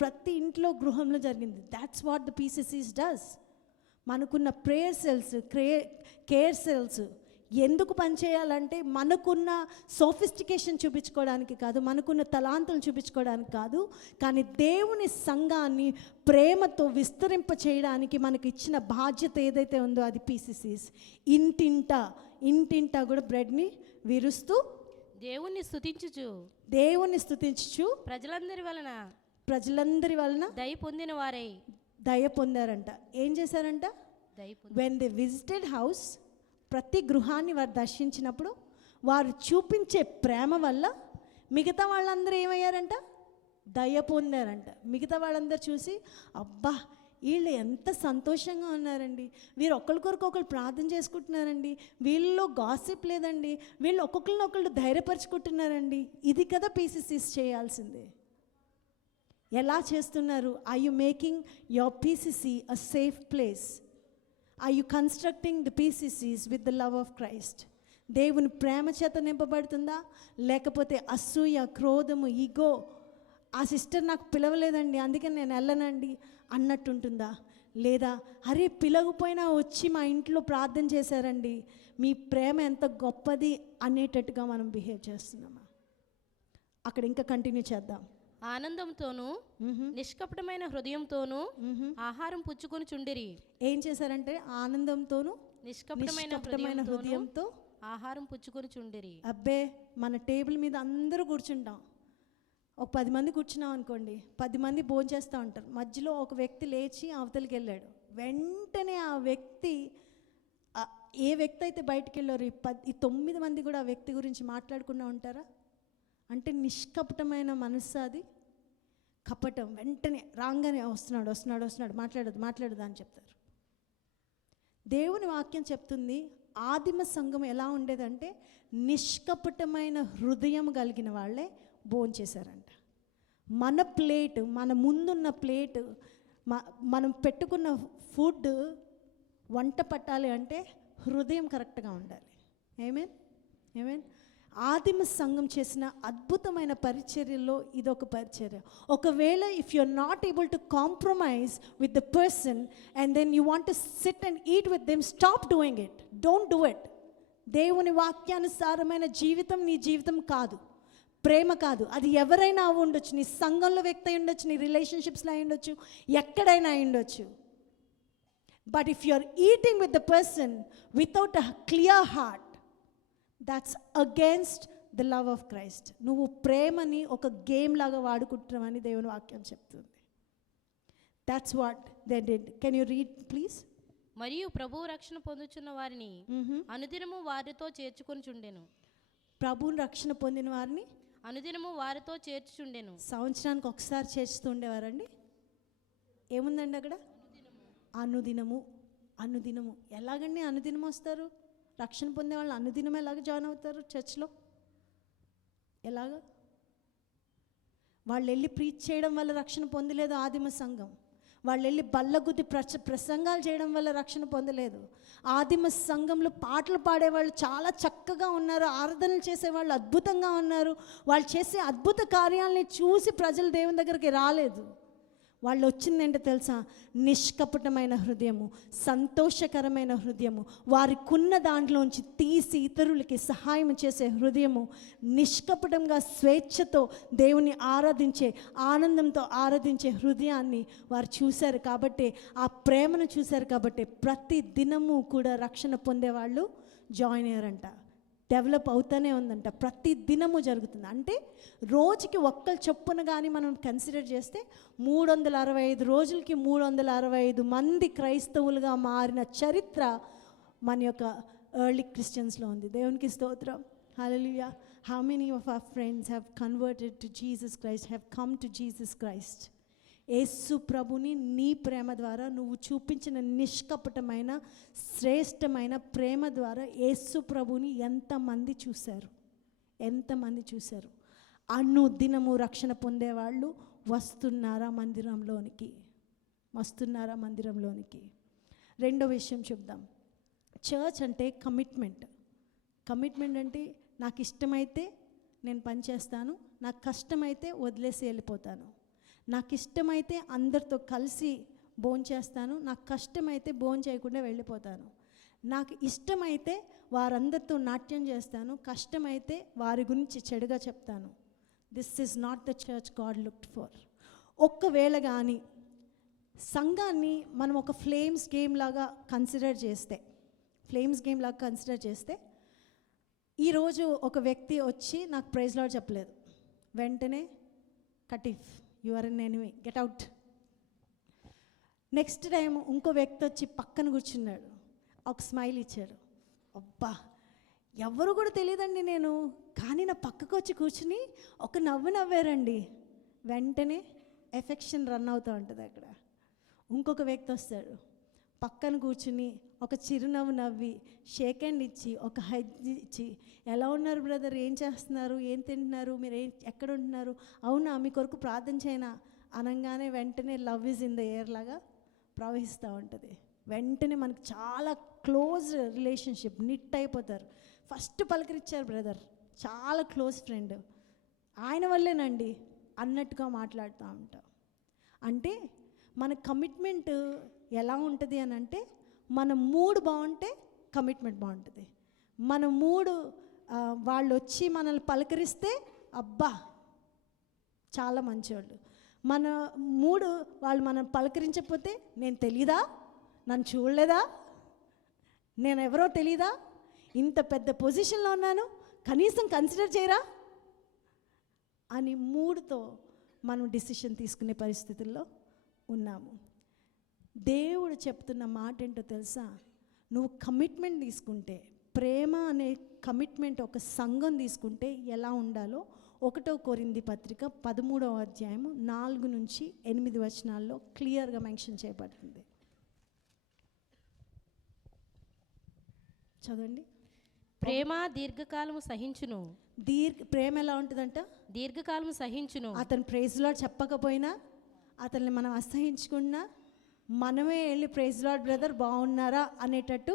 ప్రతి ఇంట్లో గృహంలో జరిగింది. That's what the PCCs does. మనకున్న ప్రేయర్ సెల్స్, కేర్ సెల్స్ ఎందుకు పనిచేయాలంటే, మనకున్న సోఫిస్టికేషన్ చూపించుకోవడానికి కాదు, మనకున్న తలాంతులు చూపించుకోవడానికి కాదు, కానీ దేవుని సంఘాన్ని ప్రేమతో విస్తరింప చేయడానికి మనకి ఇచ్చిన బాధ్యత ఏదైతే ఉందో అది PCCs. ఇంటింటా కూడా బ్రెడ్ని విరుస్తూ దేవుణ్ణి స్తుతించుచు ప్రజలందరి వలన దయ పొందారంట. ఏం చేశారంట? వెన్ దే విజిటెడ్ హౌస్, ప్రతి గృహాన్ని వారు దర్శించినప్పుడు వారు చూపించే ప్రేమ వల్ల మిగతా వాళ్ళందరూ ఏమయ్యారంట? దయ పొందారంట. మిగతా వాళ్ళందరూ చూసి, అబ్బా వీళ్ళు ఎంత సంతోషంగా ఉన్నారండి, వీరు ఒకరికొకరు ప్రార్థన చేసుకుంటున్నారండి, వీళ్ళలో గాసిప్ లేదండి, వీళ్ళు ఒక్కొక్కరినొకళ్ళు ధైర్యపరుచుకుంటున్నారండి. ఇది కదా పీసీసీస్ చేయాల్సిందే. ఎలా చేస్తున్నారు? Are you making your PCC a safe place? Are you constructing the PCCs with the love of Christ? దేవుని ప్రేమ చేత నింపబడుతుందా, లేకపోతే అసూయ, క్రోధము, ఈగో, ఆ సిస్టర్ నాకు పిలవలేదండి అందుకే నేను వెళ్ళనండి అన్నట్టుంటుందా? లేదా అరే పిలవకపోయినా వచ్చి మా ఇంట్లో ప్రార్థన చేశారండి, మీ ప్రేమ ఎంత గొప్పది అనేటట్టుగా మనం బిహేవ్ చేస్తున్నామా? అక్కడ ఇంకా కంటిన్యూ చేద్దాం. ఆనందంతోనూ నిష్కపటమైన హృదయంతోనూ ఆహారం పుచ్చుకొని చుండిరి. ఏం చేశారంటే ఆనందంతోనూ నిష్కపటమైన హృదయంతో ఆహారం పుచ్చుకొని చుండిరి. అబ్బే, మన టేబుల్ మీద అందరూ కూర్చుంటాం, ఒక 10 మంది కూర్చున్నాం అనుకోండి, 10 మంది భోజనం చేస్తూ ఉంటారు. మధ్యలో ఒక వ్యక్తి లేచి అవతలికి వెళ్ళాడు, వెంటనే ఆ వ్యక్తి ఏ వ్యక్తి అయితే బయటికి వెళ్ళారు ఈ 9 మంది కూడా ఆ వ్యక్తి గురించి మాట్లాడకుండా ఉంటారా? అంటే నిష్కపటమైన మనస్సు అది. కపటం, వెంటనే రాగానే వస్తున్నాడు మాట్లాడదు అని చెప్తారు. దేవుని వాక్యం చెప్తుంది ఆదిమ సంఘం ఎలా ఉండేదంటే నిష్కపటమైన హృదయం కలిగిన వాళ్ళే భోంచేశారంట. మన ప్లేట్, మన ముందున్న ప్లేట్, మనం పెట్టుకున్న ఫుడ్ వంట పట్టాలి అంటే హృదయం కరెక్ట్గా ఉండాలి. ఏమేన్ ఆదిమ సంఘం చేసిన అద్భుతమైన పరిచర్యల్లో ఇదొక పరిచర్య. ఒకవేళ if you are not able to compromise with the person and then you want to sit and eat with them, stop doing it, don't do it. దేవుని వాక్యానుసారమైన జీవితం నీ జీవితం కాదు, ప్రేమ కాదు. అది ఎవరైనా అవి ఉండొచ్చు, నీ సంఘంలో వ్యక్తి అయి ఉండొచ్చు, నీ రిలేషన్షిప్స్లో అయి ఉండొచ్చు, ఎక్కడైనా అయి ఉండొచ్చు. But if you are eating with the person without a clear heart, that's against the love of Christ. నువ్వు ప్రేమని ఒక గేమ్ లాగా వాడుకుంటున్నావని దేవుని వాక్యం చెప్తుంది. That's what they did. Can you read please? మరియు ప్రభువు రక్షణ పొందుచున్న వారిని అనుదినము వారితో చేర్చుకొని చుండెను. ప్రభువుని రక్షణ పొందిన వారిని అనుదినము వారితో చేర్చుచుండెను. సంవత్సరానికి ఒకసారి చేర్చుతూ ఉండేవారండి. ఏముందండి అక్కడ? అనుదినము. ఎలాగండి అనుదినం వస్తారు? రక్షణ పొందే వాళ్ళు అనుదినం ఎలాగ జాయిన్ అవుతారు చర్చ్లో? ఎలాగా? వాళ్ళు వెళ్ళి ప్రీచ్ చేయడం వల్ల రక్షణ పొందలేదు ఆదిమ సంఘం. వాళ్ళు వెళ్ళి బల్లగుద్ది ప్రసంగాలు చేయడం వల్ల రక్షణ పొందలేదు. ఆదిమ సంఘంలో పాటలు పాడేవాళ్ళు చాలా చక్కగా ఉన్నారు, ఆరాధనలు చేసేవాళ్ళు అద్భుతంగా ఉన్నారు. వాళ్ళు చేసే అద్భుత కార్యాలని చూసి ప్రజలు దేవుని దగ్గరికి రాలేదు. వాళ్ళు వచ్చిందేంటో తెలుసా? నిష్కపటమైన హృదయము, సంతోషకరమైన హృదయము, వారికున్న దాంట్లోంచి తీసి ఇతరులకి సహాయం చేసే హృదయము, నిష్కపటంగా స్వేచ్ఛతో దేవుని ఆరాధించే, ఆనందంతో ఆరాధించే హృదయాన్ని వారు చూశారు. కాబట్టి ఆ ప్రేమను చూశారు కాబట్టి ప్రతి దినము కూడా రక్షణ పొందేవాళ్ళు జాయిన్ అయ్యారంట. డెవలప్ అవుతూనే ఉందంట, ప్రతి దినము జరుగుతుంది. అంటే రోజుకి ఒక్కరు చొప్పున కానీ మనం కన్సిడర్ చేస్తే 365 రోజులకి 365 మంది క్రైస్తవులుగా మారిన చరిత్ర మన యొక్క ఎర్లీ క్రిస్టియన్స్లో ఉంది. దేవునికి స్తోత్రం, hallelujah. How many of our friends have converted to Jesus Christ, have come to Jesus Christ? Yesu ప్రభుని నీ ప్రేమ ద్వారా, నువ్వు చూపించిన నిష్కపటమైన శ్రేష్టమైన ప్రేమ ద్వారా యేసు ప్రభుని ఎంతమంది చూశారు? అనుదినము రక్షణ పొందేవాళ్ళు వస్తున్నారా మందిరంలోనికి? రెండో విషయం చెప్దాం. చర్చ్ అంటే కమిట్మెంట్ అంటే నాకు ఇష్టమైతే నేను పని చేస్తాను, నాకు కష్టమైతే వదిలేసి వెళ్ళిపోతాను, నాకు ఇష్టమైతే అందరితో కలిసి భోంచేస్తాను, నాకు కష్టమైతే భోం చేయకుండా వెళ్ళిపోతాను, నాకు ఇష్టమైతే వారందరితో నాట్యం చేస్తాను, కష్టమైతే వారి గురించి చెడుగా చెప్తాను. This is not the church God looked for. ఒక్కవేళ కానీ సంఘాన్ని మనం ఒక ఫ్లేమ్స్ గేమ్ లాగా కన్సిడర్ చేస్తే ఈరోజు ఒక వ్యక్తి వచ్చి నాకు ప్రైజ్ లార్డ్ చెప్పలేదు, వెంటనే కటీఫ్, you are an enemy, get out. Next time ఇంకో వ్యక్తి వచ్చి పక్కన కూర్చున్నాడు, ఒక స్మైల్ ఇచ్చాడు, అబ్బా ఎవరు కూడా తెలియదండి నేను, కానీ నా పక్కకు వచ్చి కూర్చుని ఒక నవ్వు నవ్వారండి, వెంటనే ఎఫెక్షన్ రన్ అవుతూ ఉంటుంది అక్కడ. ఇంకొక వ్యక్తి వస్తాడు, పక్కన కూర్చుని ఒక చిరునవ్వు నవ్వి షేక్ హ్యాండ్ ఇచ్చి ఒక హగ్ ఇచ్చి, ఎలా ఉన్నారు బ్రదర్, ఏం చేస్తున్నారు, ఏం తింటున్నారు, మీరు ఎక్కడ ఉంటున్నారు, అవునా మీ కొరకు ప్రార్థన చేయనా అనగానే వెంటనే love is in the air లాగా ప్రవహిస్తూ ఉంటుంది. వెంటనే మనకు చాలా క్లోజ్ రిలేషన్షిప్ నిట్ అయిపోతారు. ఫస్ట్ పలకరించారు బ్రదర్, చాలా క్లోజ్ ఫ్రెండ్, ఆయన వల్లేనండి అన్నట్టుగా మాట్లాడుతూ ఉంటాం. అంటే మన కమిట్మెంట్ ఎలా ఉంటుంది అని అంటే, మన మూడ్ బాగుంటే కమిట్మెంట్ బాగుంటుంది. మన మూడు వాళ్ళు వచ్చి మనల్ని పలకరిస్తే అబ్బా చాలా మంచివాళ్ళు. మన మూడు వాళ్ళు మనం పలకరించకపోతే, నేను తెలీదా, నన్ను చూడలేదా, నేను ఎవరో తెలీదా, ఇంత పెద్ద పొజిషన్లో ఉన్నాను, కనీసం కన్సిడర్ చేయరా అని మూడుతో మనం డిసిషన్ తీసుకునే పరిస్థితుల్లో ఉన్నాము. దేవుడు చెప్తున్న మాట ఏంటో తెలుసా? నువ్వు కమిట్మెంట్ తీసుకుంటే, ప్రేమ అనే కమిట్మెంట్ ఒక సంఘం తీసుకుంటే ఎలా ఉండాలో 1 కొరింథీ పత్రిక 13వ అధ్యాయము 4 నుంచి 8 వచనాల్లో క్లియర్గా మెన్షన్ చేయబడుతుంది. చదవండి. ప్రేమ దీర్ఘకాలము సహించును. ప్రేమ ఎలా ఉంటుందంట? దీర్ఘకాలము సహించును. అతను ప్రైజ్ లార్డ్ చెప్పకపోయినా, అతన్ని మనం అసహించుకున్నా, మనమే వెళ్ళి ప్రైజ్ లార్డ్ బ్రదర్ బాగున్నారా అనేటట్టు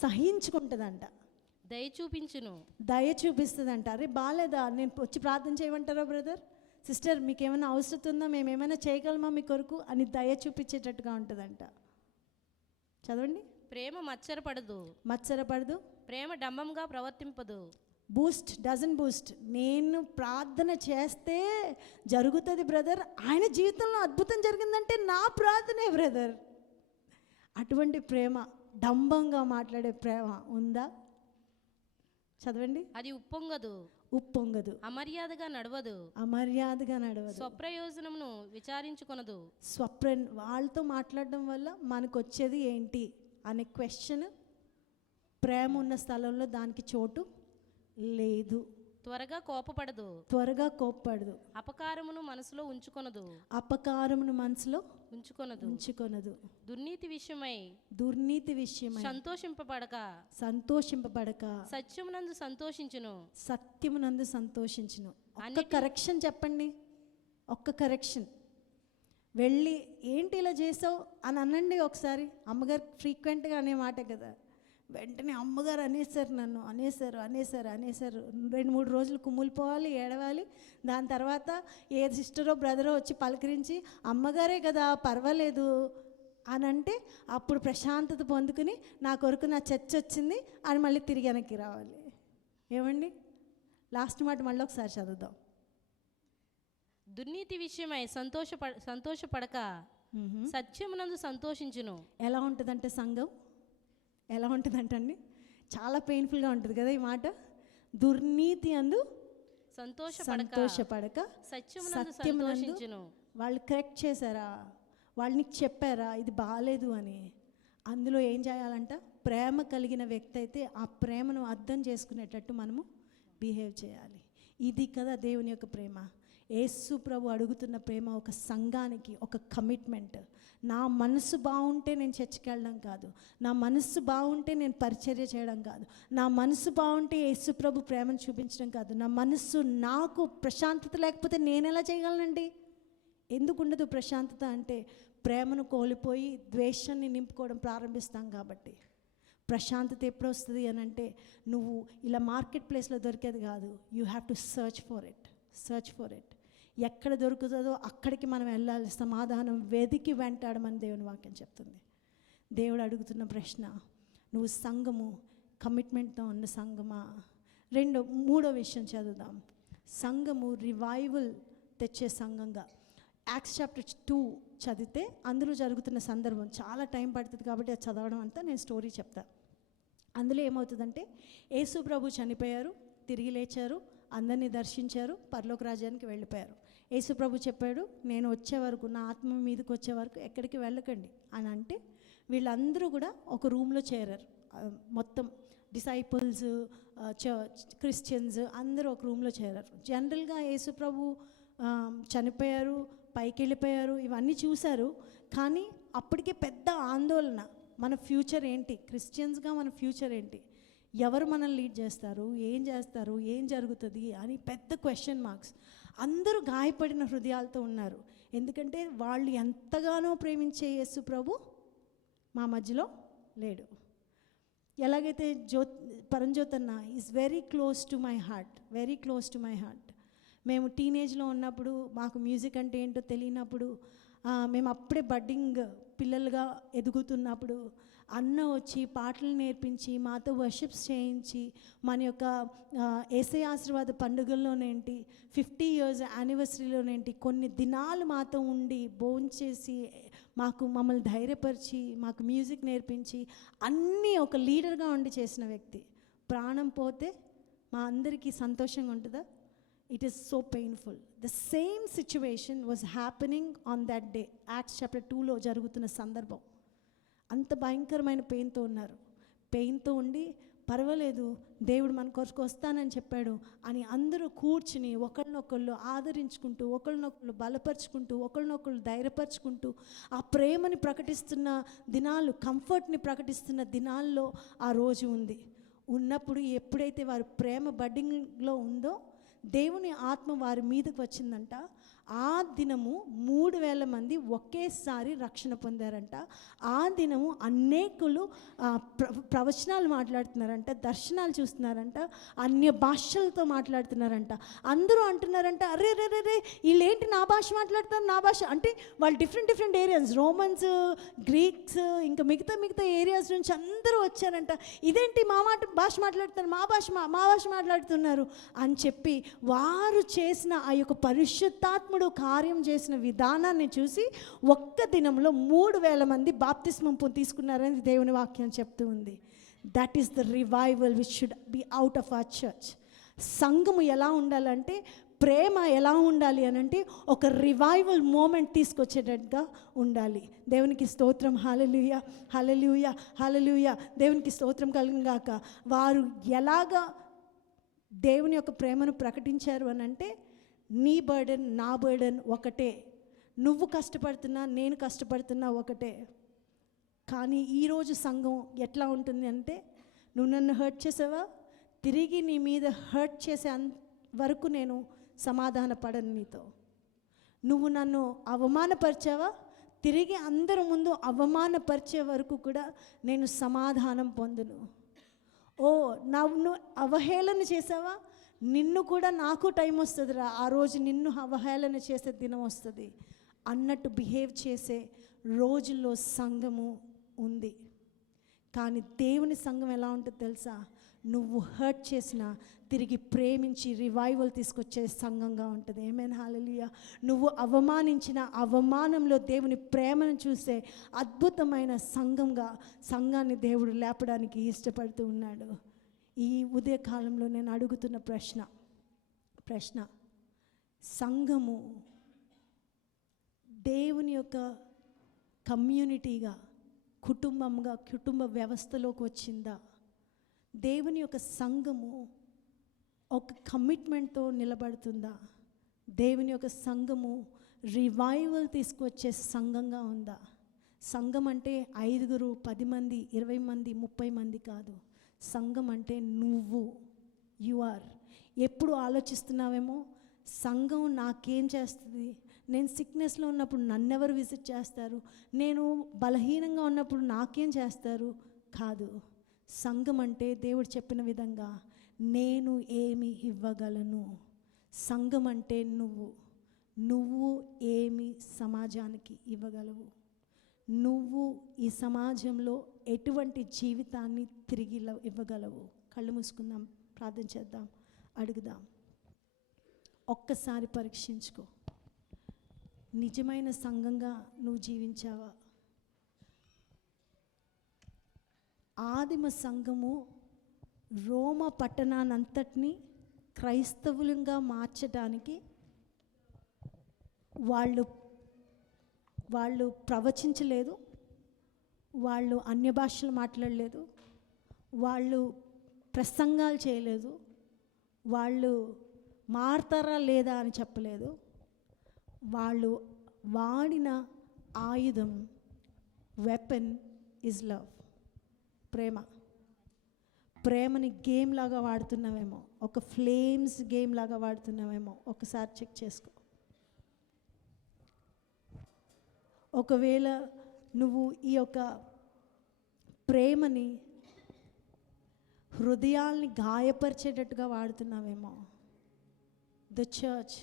సహించుకుంటుందంట. దయ చూపించును. దయ చూపిస్తుందంట. అరే బాగాలేదా, నేను వచ్చి ప్రార్థన చేయమంటారా బ్రదర్, సిస్టర్ మీకు ఏమైనా అవసరం ఉందా, మేము ఏమైనా చేయగలమా మీ కొరకు అని దయ చూపించేటట్టుగా ఉంటుందంట. చదవండి. ప్రేమ మత్సరపడదు. ప్రేమ డంబంగా ప్రవర్తింపదు. Doesn't boast. నేను ప్రార్థన చేస్తే జరుగుతుంది బ్రదర్, ఆయన జీవితంలో అద్భుతం జరిగిందంటే నా ప్రార్థనే బ్రదర్. అటువంటి ప్రేమ, డంబంగా మాట్లాడే ప్రేమ ఉందా? చదవండి. అది ఉప్పొంగదు. అమర్యాదగా నడవదు. స్వప్రయోజనమును విచారించుకొనదు. వాళ్ళతో మాట్లాడడం వల్ల మనకు వచ్చేది ఏంటి అనే క్వశ్చన్, ప్రేమ ఉన్న స్థలంలో దానికి చోటు లేదు. త్వరగా కోపపడదు. అపకారమును మనసులో ఉంచుకొనదు. దుర్నీతి విషయమై సంతోషింపబడక సత్యమునందు సంతోషించును. ఒక్క కరెక్షన్ చెప్పండి, ఒక్క కరెక్షన్. వెళ్ళి ఏంటి ఇలా చేసావు అని అనండి ఒకసారి. అమ్మగారు ఫ్రీక్వెంట్గా అనే మాట కదా. వెంటనే అమ్మగారు నన్ను అనేసారు 2-3 రోజులు కుమ్ములిపోవాలి, ఏడవాలి. దాని తర్వాత ఏ సిస్టరో బ్రదరో వచ్చి పలకరించి అమ్మగారే కదా పర్వాలేదు అని అంటే, అప్పుడు ప్రశాంతత పొందుకుని నా కొరకు నా చర్చ వచ్చింది అని మళ్ళీ తిరిగి వెనక్కి రావాలి. ఏమండి, లాస్ట్ మాట మళ్ళీ ఒకసారి చదువుదాం. దుర్నీతి విషయమై సంతోషపడక సత్యమునందు సంతోషించును. ఎలా ఉంటుందంటే సంఘం ఎలా ఉంటుందంటండి, చాలా పెయిన్ఫుల్గా ఉంటుంది కదా ఈ మాట. దుర్నీతి అందు సంతోషపడక సత్యమునందు. వాళ్ళు కరెక్ట్ చేశారా, వాళ్ళని చెప్పారా ఇది బాగాలేదు అని, అందులో ఏం చేయాలంట? ప్రేమ కలిగిన వ్యక్తి అయితే ఆ ప్రేమను అర్థం చేసుకునేటట్టు మనము బిహేవ్ చేయాలి. ఇది కదా దేవుని యొక్క ప్రేమ. యేసు ప్రభు అడుగుతున్న ప్రేమ ఒక సంఘానికి ఒక కమిట్మెంట్. నా మనసు బాగుంటే నేను చర్చికి వెళ్ళడం కాదు, నా మనసు బాగుంటే నేను పరిచర్య చేయడం కాదు, నా మనసు బాగుంటే యేసు ప్రభు ప్రేమను చూపించడం కాదు, నా మనసు నాకు ప్రశాంతత లేకపోతే నేను ఎలా చేయగలనండి? ఎందుకు ఉండదు ప్రశాంతత అంటే, ప్రేమను కోల్పోయి ద్వేషాన్ని నింపుకోవడం ప్రారంభిస్తాం కాబట్టి. ప్రశాంతత ఎప్పుడు వస్తుంది అని అంటే, నువ్వు ఇలా మార్కెట్ ప్లేస్లో దొరికేది కాదు. You have to search for it. ఎక్కడ దొరుకుతుందో అక్కడికి మనం వెళ్ళాలి. సమాధానం వెదికి వెంటాడమని దేవుని వాక్యం చెప్తుంది. దేవుడు అడుగుతున్న ప్రశ్న, నువ్వు సంఘము కమిట్మెంట్తో ఉన్న సంఘమా? మూడో విషయం చదువుదాం. సంఘము రివైవల్ తెచ్చే సంఘంగా. యాక్ట్స్ చాప్టర్ 2 చదివితే అందులో జరుగుతున్న సందర్భం చాలా టైం పడుతుంది కాబట్టి అది చదవడం అంతా నేను స్టోరీ చెప్తా. అందులో ఏమవుతుందంటే, యేసు ప్రభు చనిపోయారు, తిరిగి లేచారు, అందరినీ దర్శించారు, పరలోక రాజ్యానికి వెళ్ళిపోయారు. యేసు ప్రభు చెప్పాడు, నేను వచ్చే వరకు, నా ఆత్మ మీదకి వచ్చే వరకు ఎక్కడికి వెళ్ళకండి అని అంటే, వీళ్ళందరూ కూడా ఒక రూమ్లో చేరారు. మొత్తం డిసైపుల్స్, క్రిస్టియన్స్ అందరూ ఒక రూమ్లో చేరారు. జనరల్గా యేసు ప్రభు చనిపోయారు, పైకి వెళ్ళిపోయారు, ఇవన్నీ చూశారు. కానీ అప్పటికే పెద్ద ఆందోళన, మన ఫ్యూచర్ ఏంటి, క్రిస్టియన్స్గా మన ఫ్యూచర్ ఏంటి, ఎవరు మనల్ని లీడ్ చేస్తారు, ఏం జరుగుతుంది అని పెద్ద క్వశ్చన్ మార్క్స్. అందరూ గాయపడిన హృదయాలతో ఉన్నారు. ఎందుకంటే వాళ్ళు ఎంతగానో ప్రేమించే యేసు ప్రభు మా మధ్యలో లేడు. ఎలాగైతే పరంజ్యోతన్న is very close to my heart. మేము టీనేజ్లో ఉన్నప్పుడు, మాకు మ్యూజిక్ అంటే ఏంటో తెలియనప్పుడు, మేము అప్పుడే బడ్డింగ్ పిల్లలుగా ఎదుగుతున్నప్పుడు అన్న వచ్చి పాటలు నేర్పించి మాతో వర్షిప్స్ చేయించి, మన యొక్క యేసయ్య ఆశీర్వాద పండుగల్లోనేంటి, 50 years యానివర్సరీలోనేంటి కొన్ని దినాలు మాతో ఉండి భోంచేసి మమ్మల్ని ధైర్యపరిచి మాకు మ్యూజిక్ నేర్పించి అన్నీ ఒక లీడర్గా ఉండి చేసిన వ్యక్తి. ప్రాణం పోతే మా అందరికీ సంతోషంగా ఉంటుందా? It is so painful. The same situation was happening on that day. Acts chapter 2లో జరుగుతున్న సందర్భం. అంత భయంకరమైన పెయిన్తో ఉన్నారు. పెయిన్తో ఉండి పర్వాలేదు, దేవుడు మన కొరకు వస్తానని చెప్పాడు అని అందరూ కూర్చుని ఒకళ్ళనొకళ్ళు ఆదరించుకుంటూ, ఒకళ్ళనొకళ్ళు బలపరుచుకుంటూ, ఒకళ్ళనొకళ్ళు ధైర్యపరుచుకుంటూ ఆ ప్రేమని ప్రకటిస్తున్న దినాలు, కంఫర్ట్ని ప్రకటిస్తున్న దినాల్లో ఆ రోజు ఉన్నప్పుడు ఎప్పుడైతే వారు ప్రేమ బడ్డింగ్లో ఉందో దేవుని ఆత్మ వారి మీదకి వచ్చిందంట. ఆ దినము 3,000 మంది ఒకేసారి రక్షణ పొందారంట. ఆ దినము అనేకులు ప్రవచనాలు మాట్లాడుతున్నారంట, దర్శనాలు చూస్తున్నారంట, అన్య భాషలతో మాట్లాడుతున్నారంట. అందరూ అంటున్నారంట, అరే రే రే రే వీళ్ళేంటి నా భాష మాట్లాడుతారు, నా భాష అంటే వాళ్ళు డిఫరెంట్ ఏరియాస్, రోమన్స్, గ్రీక్స్, ఇంకా మిగతా ఏరియాస్ నుంచి అందరూ వచ్చారంట. ఇదేంటి మా భాష మాట్లాడుతున్నారు, మా భాష మాట్లాడుతున్నారు అని చెప్పి వారు చేసిన ఆ యొక్క పరిశుద్ధాత్ముడు కార్యం చేసిన విధానాన్ని చూసి ఒక్క దినంలో 3,000 మంది బాప్తిస్మం తీసుకున్నారని దేవుని వాక్యం చెప్తూ ఉంది. That is the revival which should be out of our church. సంఘము ఎలా ఉండాలంటే, ప్రేమ ఎలా ఉండాలి అని అంటే ఒక రివైవల్ మూమెంట్ తీసుకొచ్చేటట్టుగా ఉండాలి. దేవునికి స్తోత్రం. హల్లెలూయా, హల్లెలూయా, హల్లెలూయా. దేవునికి స్తోత్రం కలుగును గాక. వారు ఎలాగా దేవుని యొక్క ప్రేమను ప్రకటించారు అని అంటే, నీ బర్డెన్ నా బర్డెన్ ఒకటే, నువ్వు కష్టపడుతున్నా నేను కష్టపడుతున్నా ఒకటే. కానీ ఈరోజు సంఘం ఎట్లా ఉంటుంది అంటే, నువ్వు నన్ను హర్ట్ చేసావా, తిరిగి నీ మీద హర్ట్ చేసే వరకు నేను సమాధాన పడను నీతో. నువ్వు నన్ను అవమానపరిచావా, తిరిగి అందరి ముందు అవమానపరిచే వరకు కూడా నేను సమాధానం పొందును. నువ్వు అవహేళన చేసావా, నిన్ను కూడా నాకు టైం వస్తుందిరా, ఆ రోజు నిన్ను అవహేళన చేసే దినం వస్తుంది అన్నట్టు బిహేవ్ చేసే రోజుల్లో సంఘము ఉంది. కానీ దేవుని సంఘం ఎలా ఉంటుంది తెలుసా? నువ్వు హర్ట్ చేసినా తిరిగి ప్రేమించి రివైవల్ తీసుకొచ్చే సంఘంగా ఉంటుంది. ఆమేన్, హల్లెలూయా. నువ్వు అవమానించిన అవమానంలో దేవుని ప్రేమను చూసే అద్భుతమైన సంఘాన్ని దేవుడు లేపడానికి ఇష్టపడుతూ ఉన్నాడు. ఈ ఉదయకాలంలో నేను అడుగుతున్న ప్రశ్న సంఘము దేవుని యొక్క కమ్యూనిటీగా, కుటుంబ వ్యవస్థలోకి వచ్చిందా? దేవుని యొక్క సంఘము ఒక కమిట్మెంట్తో నిలబడుతుందా? దేవుని యొక్క సంఘము రివైవల్ తీసుకొచ్చే సంఘంగా ఉందా? సంఘం అంటే 5, 10 మంది, 20 మంది, 30 మంది కాదు. సంఘం అంటే యు ఆర్. ఎప్పుడు ఆలోచిస్తున్నావేమో, సంఘం నాకేం చేస్తుంది, నేను సిక్నెస్లో ఉన్నప్పుడు నన్నెవరు విజిట్ చేస్తారు, నేను బలహీనంగా ఉన్నప్పుడు నాకేం చేస్తారు కాదు. సంఘం అంటే దేవుడు చెప్పిన విధంగా నేను ఏమి ఇవ్వగలను. సంఘం అంటే నువ్వు ఏమి సమాజానికి ఇవ్వగలవు, నువ్వు ఈ సమాజంలో ఎటువంటి జీవితాన్ని తిరిగి ఇవ్వగలవు. కళ్ళు మూసుకుందాం, ప్రార్థన చేద్దాం, అడుగుదాం. ఒక్కసారి పరీక్షించుకో, నిజమైన సంఘంగా నువ్వు జీవించావా? ఆదిమ సంఘము రోమ పట్టణానంతటినీ క్రైస్తవులంగా మార్చడానికి వాళ్ళు ప్రవచించలేదు, వాళ్ళు అన్య భాషలు మాట్లాడలేదు, వాళ్ళు ప్రసంగాలు చేయలేదు, వాళ్ళు మారతారా లేదా అని చెప్పలేదు. వాళ్ళు వాడిన ఆయుధం వెపన్ ఈజ్ లవ్. ప్రేమని గేమ్ లాగా వాడుతున్నావేమో, ఒక ఫ్లేమ్స్ గేమ్ లాగా వాడుతున్నావేమో, ఒకసారి చెక్ చేసుకో. ఒకవేళ నువ్వు ఈ యొక్క ప్రేమని హృదయాల్ని గాయపరిచేటట్టుగా వాడుతున్నావేమో, the church,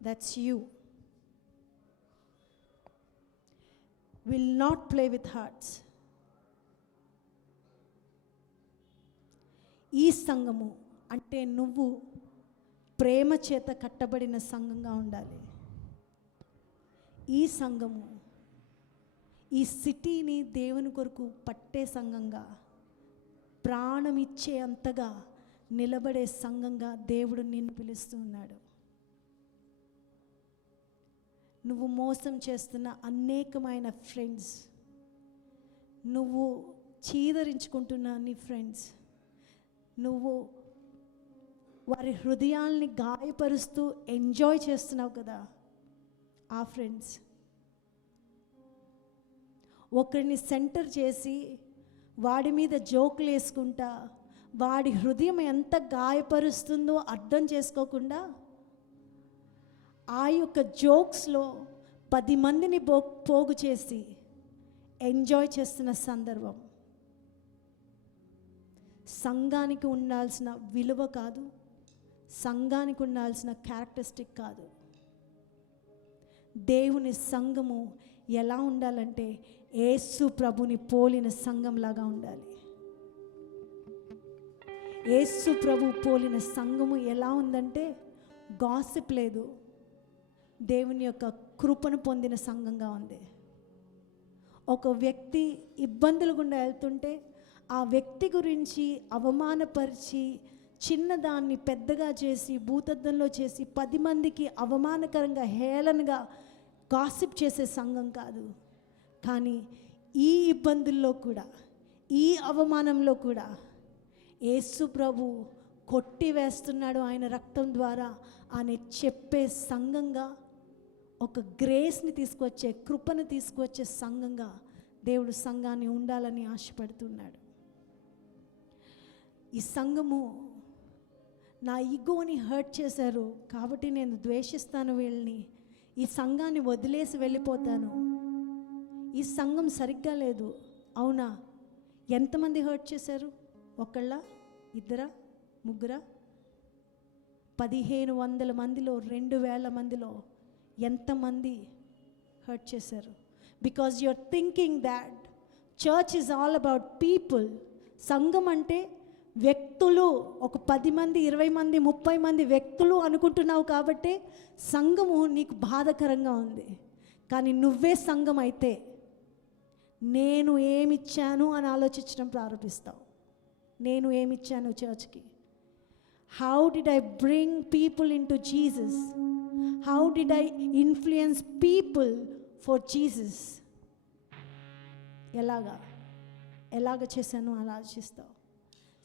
that's you, will not play with hearts. ఈ సంఘము అంటే నువ్వు ప్రేమ చేత కట్టబడిన సంఘంగా ఉండాలి. ఈ సంఘము ఈ సిటీని దేవుని కొరకు పట్టే సంఘంగా, ప్రాణం ఇచ్చే అంతగా నిలబడే సంఘంగా దేవుడు నిన్ను పిలుస్తూ ఉన్నాడు. నువ్వు మోసం చేస్తున్న అనేకమైన ఫ్రెండ్స్, నువ్వు చీదరించుకుంటున్న నీ ఫ్రెండ్స్, నువ్వు వారి హృదయాల్ని గాయపరుస్తూ ఎంజాయ్ చేస్తున్నావు కదా, ఆ ఫ్రెండ్స్ ఒకరిని సెంటర్ చేసి వాడి మీద జోకులు వేసుకుంటా, వాడి హృదయం ఎంత గాయపరుస్తుందో అర్థం చేసుకోకుండా ఆ యొక్క జోక్స్లో 10 మందిని పోగు చేసి ఎంజాయ్ చేస్తున్న సందర్భం. సంఘానికి ఉండాల్సిన విలువ కాదు, సంఘానికి ఉండాల్సిన క్యారెక్టరిస్టిక్ కాదు. దేవుని సంఘము ఎలా ఉండాలంటే యేసు ప్రభుని పోలిన సంఘంలాగా ఉండాలి. యేసు ప్రభు పోలిన సంఘము ఎలా ఉందంటే గాసిప్ లేదు, దేవుని యొక్క కృపను పొందిన సంఘంగా ఉంది. ఒక వ్యక్తి ఇబ్బందులు గుండా వెళ్తుంటే ఆ వ్యక్తి గురించి అవమానపరిచి చిన్నదాన్ని పెద్దగా చేసి భూతద్దంలో చేసి 10 మందికి అవమానకరంగా హేళనగా గాసిప్ చేసే సంఘం కాదు. కానీ ఈ ఇబ్బందుల్లో కూడా, ఈ అవమానంలో కూడా యేసు ప్రభు కొట్టివేస్తున్నాడు ఆయన రక్తం ద్వారా అని చెప్పే సంఘంగా, ఒక గ్రేస్ని తీసుకొచ్చే, కృపను తీసుకొచ్చే సంఘంగా దేవుడు సంఘాన్ని ఉండాలని ఆశపడుతున్నాడు. ఈ సంఘము నా ఈగోని హర్ట్ చేశారు కాబట్టి నేను ద్వేషిస్తాను వీళ్ళని, ఈ సంఘాన్ని వదిలేసి వెళ్ళిపోతాను, ఈ సంఘం సరిగ్గా లేదు. అవునా? ఎంతమంది హర్ట్ చేశారు? ఒకళ్ళ, ఇద్దరా, ముగ్గురా? 1500 మందిలో, 2000 మందిలో ఎంతమంది హర్ట్ చేశారు? Because you are thinking that church is all about people. సంఘం అంటే వ్యక్తులు, ఒక 10 మంది, 20 మంది, 30 మంది వ్యక్తులు అనుకుంటున్నావు కాబట్టి సంఘము నీకు బాధకరంగా ఉంది. కానీ నువ్వే సంఘం అయితే నేను ఏమిచ్చాను అని ఆలోచించడం ప్రారంభిస్తావు. నేను ఏమిచ్చాను చర్చ్కి? How did I bring people in to Jesus? How did I influence people for Jesus? ఎలాగ చేశాను అని ఆలోచిస్తావు.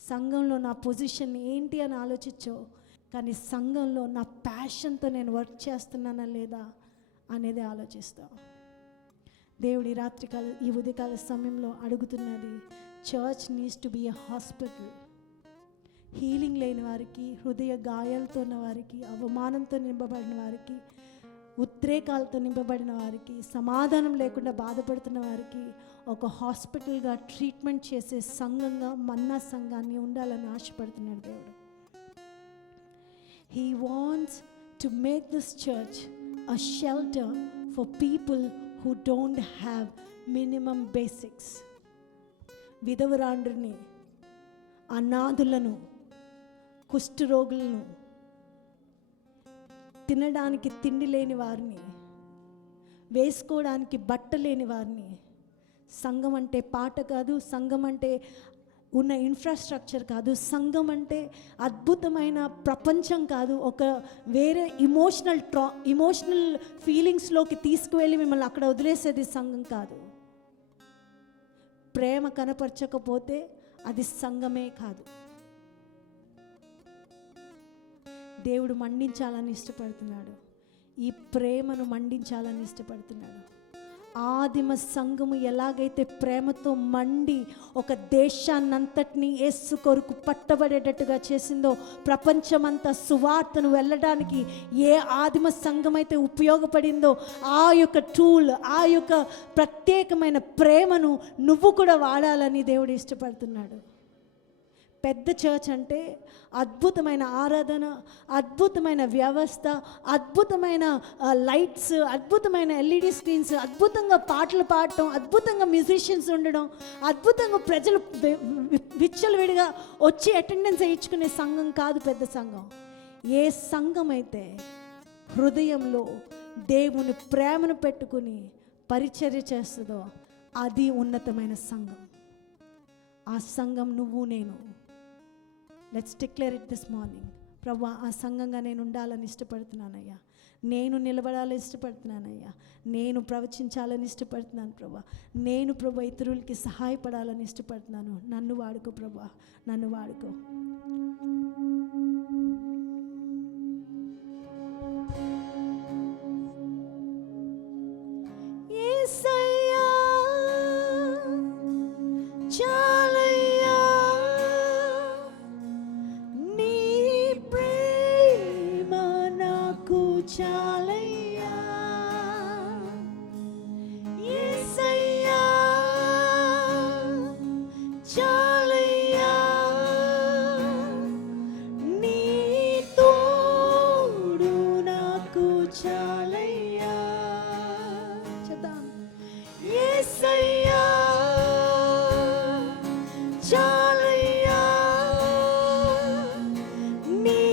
సంఘంలో నా పొజిషన్ ఏంటి అని ఆలోచించావు, కానీ సంఘంలో నా ప్యాషన్తో నేను వర్క్ చేస్తున్నానా లేదా అనేది ఆలోచిస్తావు. దేవుడి రాత్రికాల, ఈ ఉదయకాల సమయంలో అడుగుతున్నది, church needs to be a hospital. Healing లేని వారికి, హృదయ గాయాలతో ఉన్న వారికి, అవమానంతో నింపబడిన వారికి, ఉద్రేకాలతో నింపబడిన వారికి, సమాధానం లేకుండా బాధపడుతున్న వారికి ఒక హాస్పిటల్గా ట్రీట్మెంట్ చేసే సంఘంగా మన్నా సంఘాన్ని ఉండాలని ఆశపడుతున్నాడు దేవుడు. He wants to make this church a shelter for people who don't have minimum basics. విధవరాండ్రిని, అనాథులను, కుష్ఠరోగులను, తినడానికి తిండి లేని వారిని, వేసుకోవడానికి బట్ట లేని వారిని. సంఘం అంటే పాట కాదు, సంఘం అంటే ఉన్న ఇన్ఫ్రాస్ట్రక్చర్ కాదు, సంఘం అంటే అద్భుతమైన ప్రపంచం కాదు, ఒక వేరే ఇమోషనల్ ఫీలింగ్స్లోకి తీసుకువెళ్ళి మిమ్మల్ని అక్కడ వదిలేసేది సంఘం కాదు. ప్రేమ కనపరచకపోతే అది సంఘమే కాదు. దేవుడు మండించాలని ఇష్టపడుతున్నాడు, ఈ ప్రేమను మండించాలని ఇష్టపడుతున్నాడు. ఆదిమ సంఘము ఎలాగైతే ప్రేమతో మండి ఒక దేశాన్నంతటినీ యేసు కొరకు పట్టబడేటట్టుగా చేసిందో, ప్రపంచమంతా సువార్తను వెళ్ళడానికి ఏ ఆదిమ సంఘం అయితే ఉపయోగపడిందో ఆ యొక్క టూల్, ఆ యొక్క ప్రత్యేకమైన ప్రేమను నువ్వు కూడా వాడాలని దేవుడు ఇష్టపడుతున్నాడు. పెద్ద చర్చ్ అంటే అద్భుతమైన ఆరాధన, అద్భుతమైన వ్యవస్థ, అద్భుతమైన లైట్స్, అద్భుతమైన ఎల్ఈడి స్క్రీన్స్, అద్భుతంగా పాటలు పాడటం, అద్భుతంగా మ్యూజిషియన్స్ ఉండడం, అద్భుతంగా ప్రజలు విచ్చలవిడిగా వచ్చి అటెండెన్స్ వేయించుకునే సంఘం కాదు పెద్ద సంఘం. ఏ సంఘం అయితే హృదయంలో దేవుని ప్రేమను పెట్టుకుని పరిచర్య చేస్తుందో అది ఉన్నతమైన సంఘం. ఆ సంఘం నువ్వు నేను. Let's declare it this morning. ప్రభా, ఆ సంఘంగా నేను ఉండాలని ఇష్టపడుతున్నానయ్యా, నేను నిలబడాలని ఇష్టపడుతున్నానయ్యా, నేను ప్రవచించాలని ఇష్టపడుతున్నాను ప్రభా, నేను ప్రభా ఇతరులకి సహాయపడాలని ఇష్టపడుతున్నాను. నన్ను వాడుకో ప్రభా, నన్ను వాడుకో. యేసయ్యా చాలయ్యా, నీ ప్రేమ నాకు చాలయ్యా. యేసయ్యా చాలయ్యా, నీ తోడు నాకు చాలయ్యా. చెప్తాం. యేసయ్యా చాలయ్యా, నీ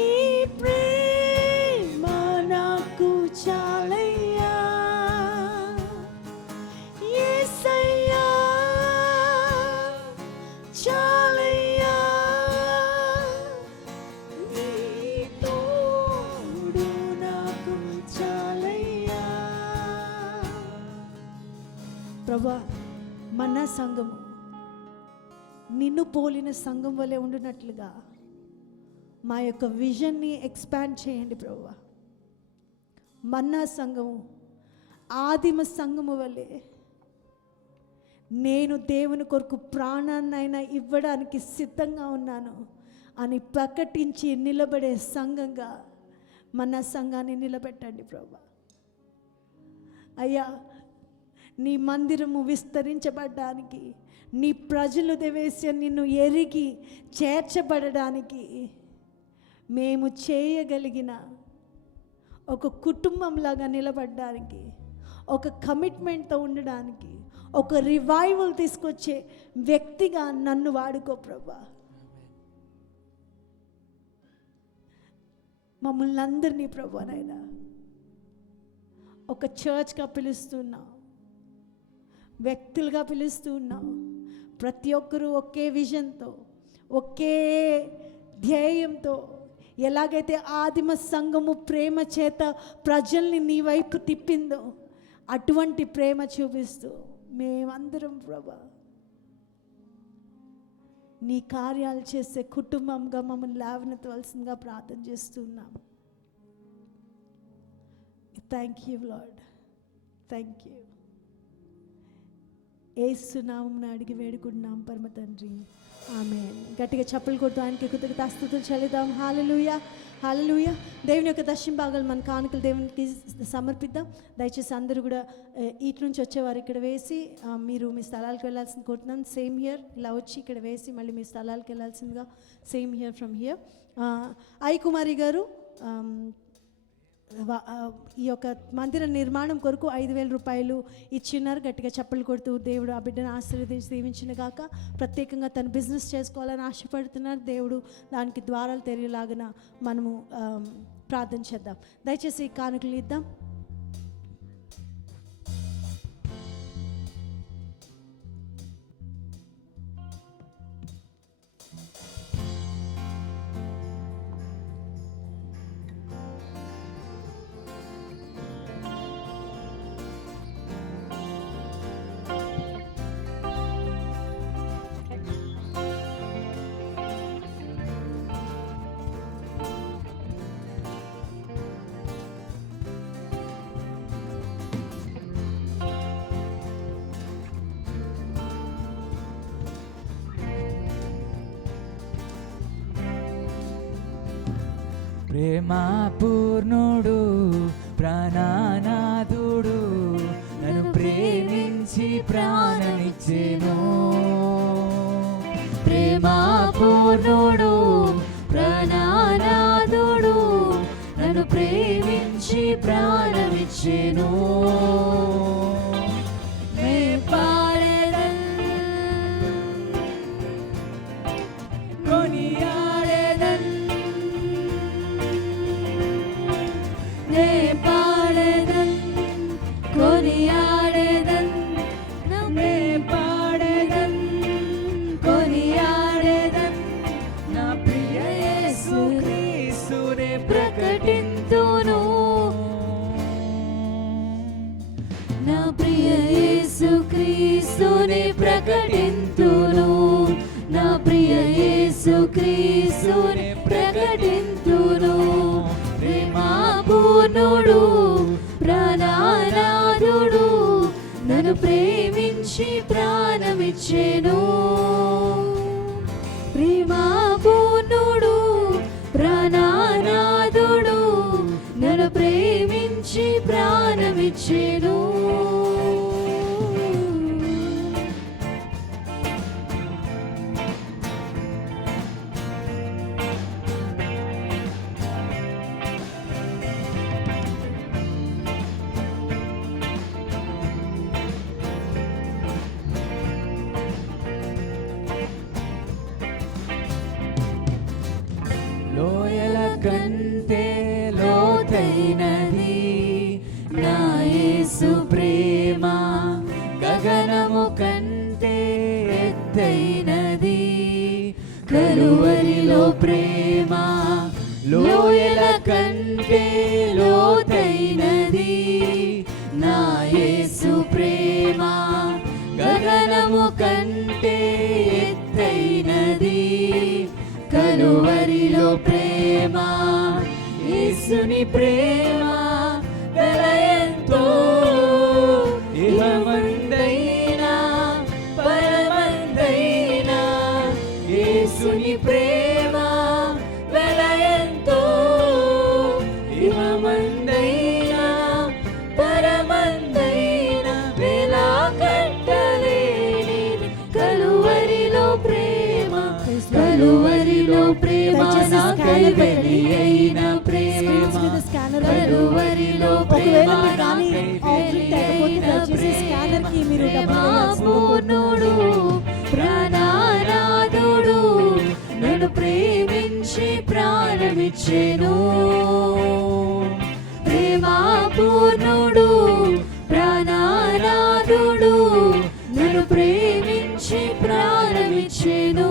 ప్రేమ నాకు చాలయ్యా. యేసయ్యా చాలయ్యా, నీ తోడు నాకు చాలయ్యా. ప్రభా, మన సంఘము నిన్ను పోలిన సంఘం వలె ఉండునట్లుగా మా యొక్క విజన్ని ఎక్స్పాండ్ చేయండి ప్రభువా. మన్నా సంఘము ఆదిమ సంఘము వలె నేను దేవుని కొరకు ప్రాణాన్నైనా ఇవ్వడానికి సిద్ధంగా ఉన్నాను అని ప్రకటించి నిలబడే సంఘంగా మన సంఘాన్ని నిలబెట్టండి ప్రభువా. అయ్యా, నీ మందిరము విస్తరించబడడానికి, నీ ప్రజలు దేవేశ్య నిన్ను ఎరిగి చేర్చబడడానికి మేము చేయగలిగిన ఒక కుటుంబంలాగా నిలబడడానికి, ఒక కమిట్మెంట్తో ఉండడానికి, ఒక రివైవల్ తీసుకొచ్చే వ్యక్తిగా నన్ను వాడుకో ప్రభా. మమ్మల్ని అందరినీ ప్రభా నాయనా ఒక చర్చ్గా పిలుస్తున్నావు, వ్యక్తులుగా పిలుస్తూ ఉన్నావు. ప్రతి ఒక్కరూ ఒకే విజన్తో, ఒకే ధ్యేయంతో, ఎలాగైతే ఆదిమ సంఘము ప్రేమ చేత ప్రజల్ని నీ వైపు తిప్పిందో అటువంటి ప్రేమ చూపిస్తూ మేమందరం ప్రభా నీ కార్యాలు చేసే కుటుంబంగా మమ్మల్ని లేవనెత్తవలసిందిగా ప్రార్థన చేస్తున్నాం. Thank you Lord, thank you. Yesu నామమున అడిగి వేడుకుంటున్నాం పరమ తండ్రి, ఆమేన్. గట్టిగా చప్పలు కొడుతూ ఆయనకి కృతజ్ఞతాస్తుతులు చెల్లిద్దాం. హల్లెలూయా, హల్లెలూయా. దేవుని యొక్క దశమ భాగాలు మన కానుకలు దేవునికి సమర్పిద్దాం. దయచేసి అందరూ కూడా ఇటు నుంచి వచ్చేవారు ఇక్కడ వేసి మీరు మీ స్థలాలకు వెళ్ళాల్సింది కోరుతున్నాను. సేమ్ హియర్ ఇలా వచ్చి ఇక్కడ వేసి మళ్ళీ మీ స్థలాలకు వెళ్ళాల్సిందిగా. Same here from here. I Kumari గారు ఈ యొక్క మందిర నిర్మాణం కొరకు 5,000 రూపాయలు ఇచ్చినారు. గట్టిగా చప్పలు కొడుతూ దేవుడు ఆ బిడ్డను ఆశీర్వదించి దీవించిన గాక. ప్రత్యేకంగా తను బిజినెస్ చేసుకోవాలని ఆశపడుతున్నారు. దేవుడు దానికి ద్వారాలు తెరిలాగిన మనము ప్రార్థన చేద్దాం. దయచేసి కానుకలు ఇద్దాం. ప్రేమ పూర్ణుడు ప్రాణనాథుడు నన్ను ప్రేమించి ప్రాణమిచ్చెను. ప్రేమ పూర్ణుడు ప్రాణనాథుడు నన్ను ప్రేమించి ప్రాణమిచ్చెను. నే పాడెదన్ కొనియాడెదన్ నే పాడెదన్ కొనియాడెదన్ నే పాడెదన్ కొనియాడెదన్ నా ప్రియ యేసు క్రీస్తునే ప్రకటింతును. నా ప్రియ యేసు క్రీస్తునే ప్రకటింతును. నా ప్రియ యేసు క్రీస్తునే ప్రకటింతును. ప్రేమ పూర్ణుడు ప్రాణనాథుడు నన్ను ప్రేమించి ప్రాణమిచ్చెను. ప్రేమ పూర్ణుడు ప్రాణనాథుడు నన్ను ప్రేమించి ప్రాణమిచ్చెను. లోయల కంటే లోతైనది నా యేసు ప్రేమ, గగనము కంటే ఎత్తైనది కలువరిలో ప్రేమ. లోయల కంటే లోతైనది నా యేసు ప్రేమ, గగనము కంటే ఎత్తైనది కలువరిలో ప్రేమ. యేసుని ప్రేమ వెలయంతో ఇహమందైనా పరమందైనా. యేసుని ప్రేమ వెలయంతో ఇహమందైనా పరమందైనా. వెలా కట్టలేని కలువరిలో ప్రేమ, కలువరిలో ప్రేమ నాకై వెలి అయిన ప్రేమ. కలువరిలో ప్రేమ నాకై వెలి అయిన ప్రేమ. పూర్ణుడు ప్రాణనాథుడు నన్ను ప్రేమించి ప్రాణమిచ్చెను. ప్రేమ పూర్ణుడు ప్రాణనాథుడు నన్ను ప్రేమించి ప్రాణమిచ్చెను.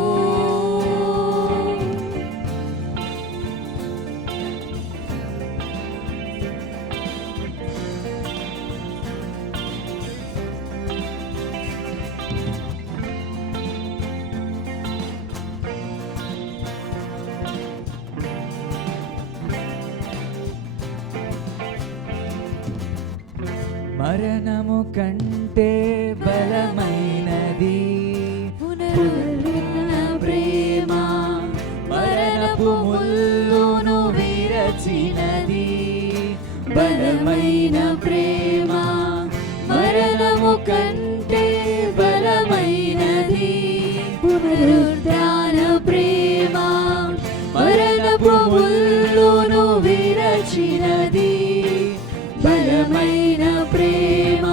మరణము కంటే బలమైనది పునరుద్ధరణ ప్రేమ. మరణపు ముల్లును విరచినది బలమైన ప్రేమ. మరణము కంటే బలమైనది పునరుద్ధరణ ప్రేమ. మరణపు ముల్లును విరచినది బలమైన ప్రేమ.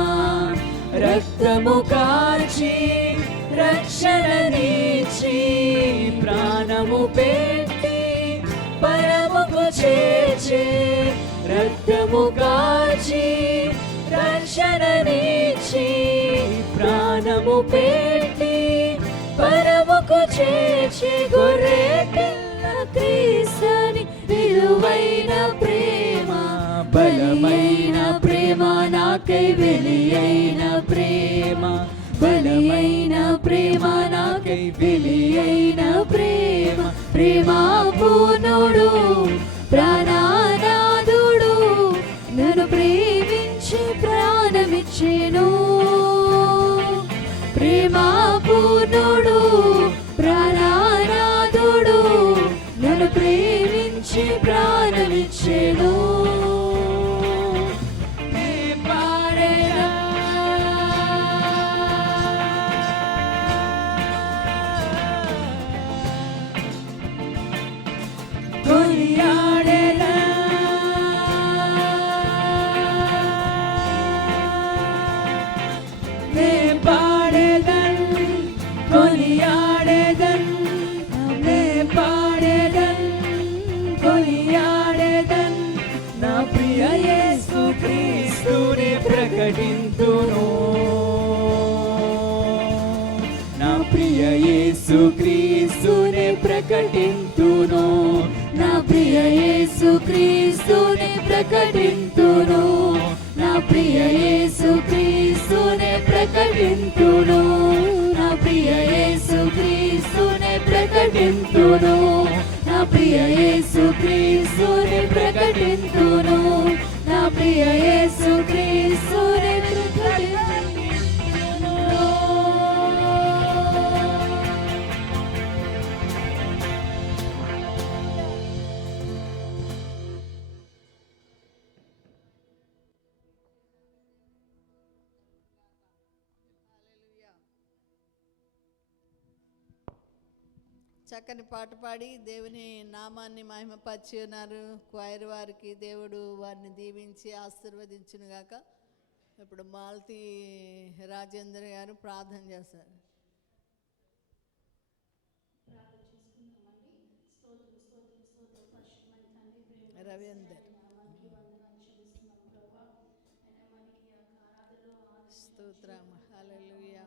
రక్తము కాచి రక్షణనిచ్చి ప్రాణము పెట్టి పరముకు చేర్చే. రక్తము కాచి రక్షణనిచ్చి ప్రాణము పెట్టి పరముకు చేర్చే. గొర్రె పిల్ల క్రీస్తుని విలువైన ప్రేమ, బలమైన ప్రేమ నాకై వెలి అయిన ప్రేమ. బలమైన ప్రేమ నాకై వెలి అయిన ప్రేమ. ప్రేమ పూర్ణుడు ప్రాణనాథుడు నన్ను ప్రేమించి ప్రాణమిచ్చెను. ప్రేమ పూర్ణుడు ప్రాణనాథుడు నన్ను ప్రేమించి ప్రేమించి ప్రాణమిచ్చెను. నే పాడేదా కొనియాడేదా నే పాడేదన్ కొనియాడేదన్ నే పాడేదన్ కొనియాడేదన్ నా ప్రియ యేసు క్రీస్తుని ప్రకటింతును. నా ప్రియ యేసు క్రీస్తుని ప్రకటింతును. నా ప్రియ యేసు క్రీస్తుని ప్రకటింతును. నా ప్రియ యేసు క్రీస్తుని ప్రకటింతును. నా ప్రియ యేసు క్రీస్తుని ప్రకటింతును. నా ప్రియ యేసు క్రీస్తుని ప్రకటింతును. నా ప్రియ యేసు క్రీస్తుని ప్రకటింతును. చక్కని పాట పాడి దేవుని నామాన్ని మహిమపరిచి ఉన్నారు. క్వైర్ వారికి దేవుడు వారిని దీవించి ఆశీర్వదించును గాక. ఇప్పుడు మాలతి రాజేంద్ర గారు ప్రార్థన చేస్తారు. రవీందర్ స్తోత్రం హల్లెలూయా.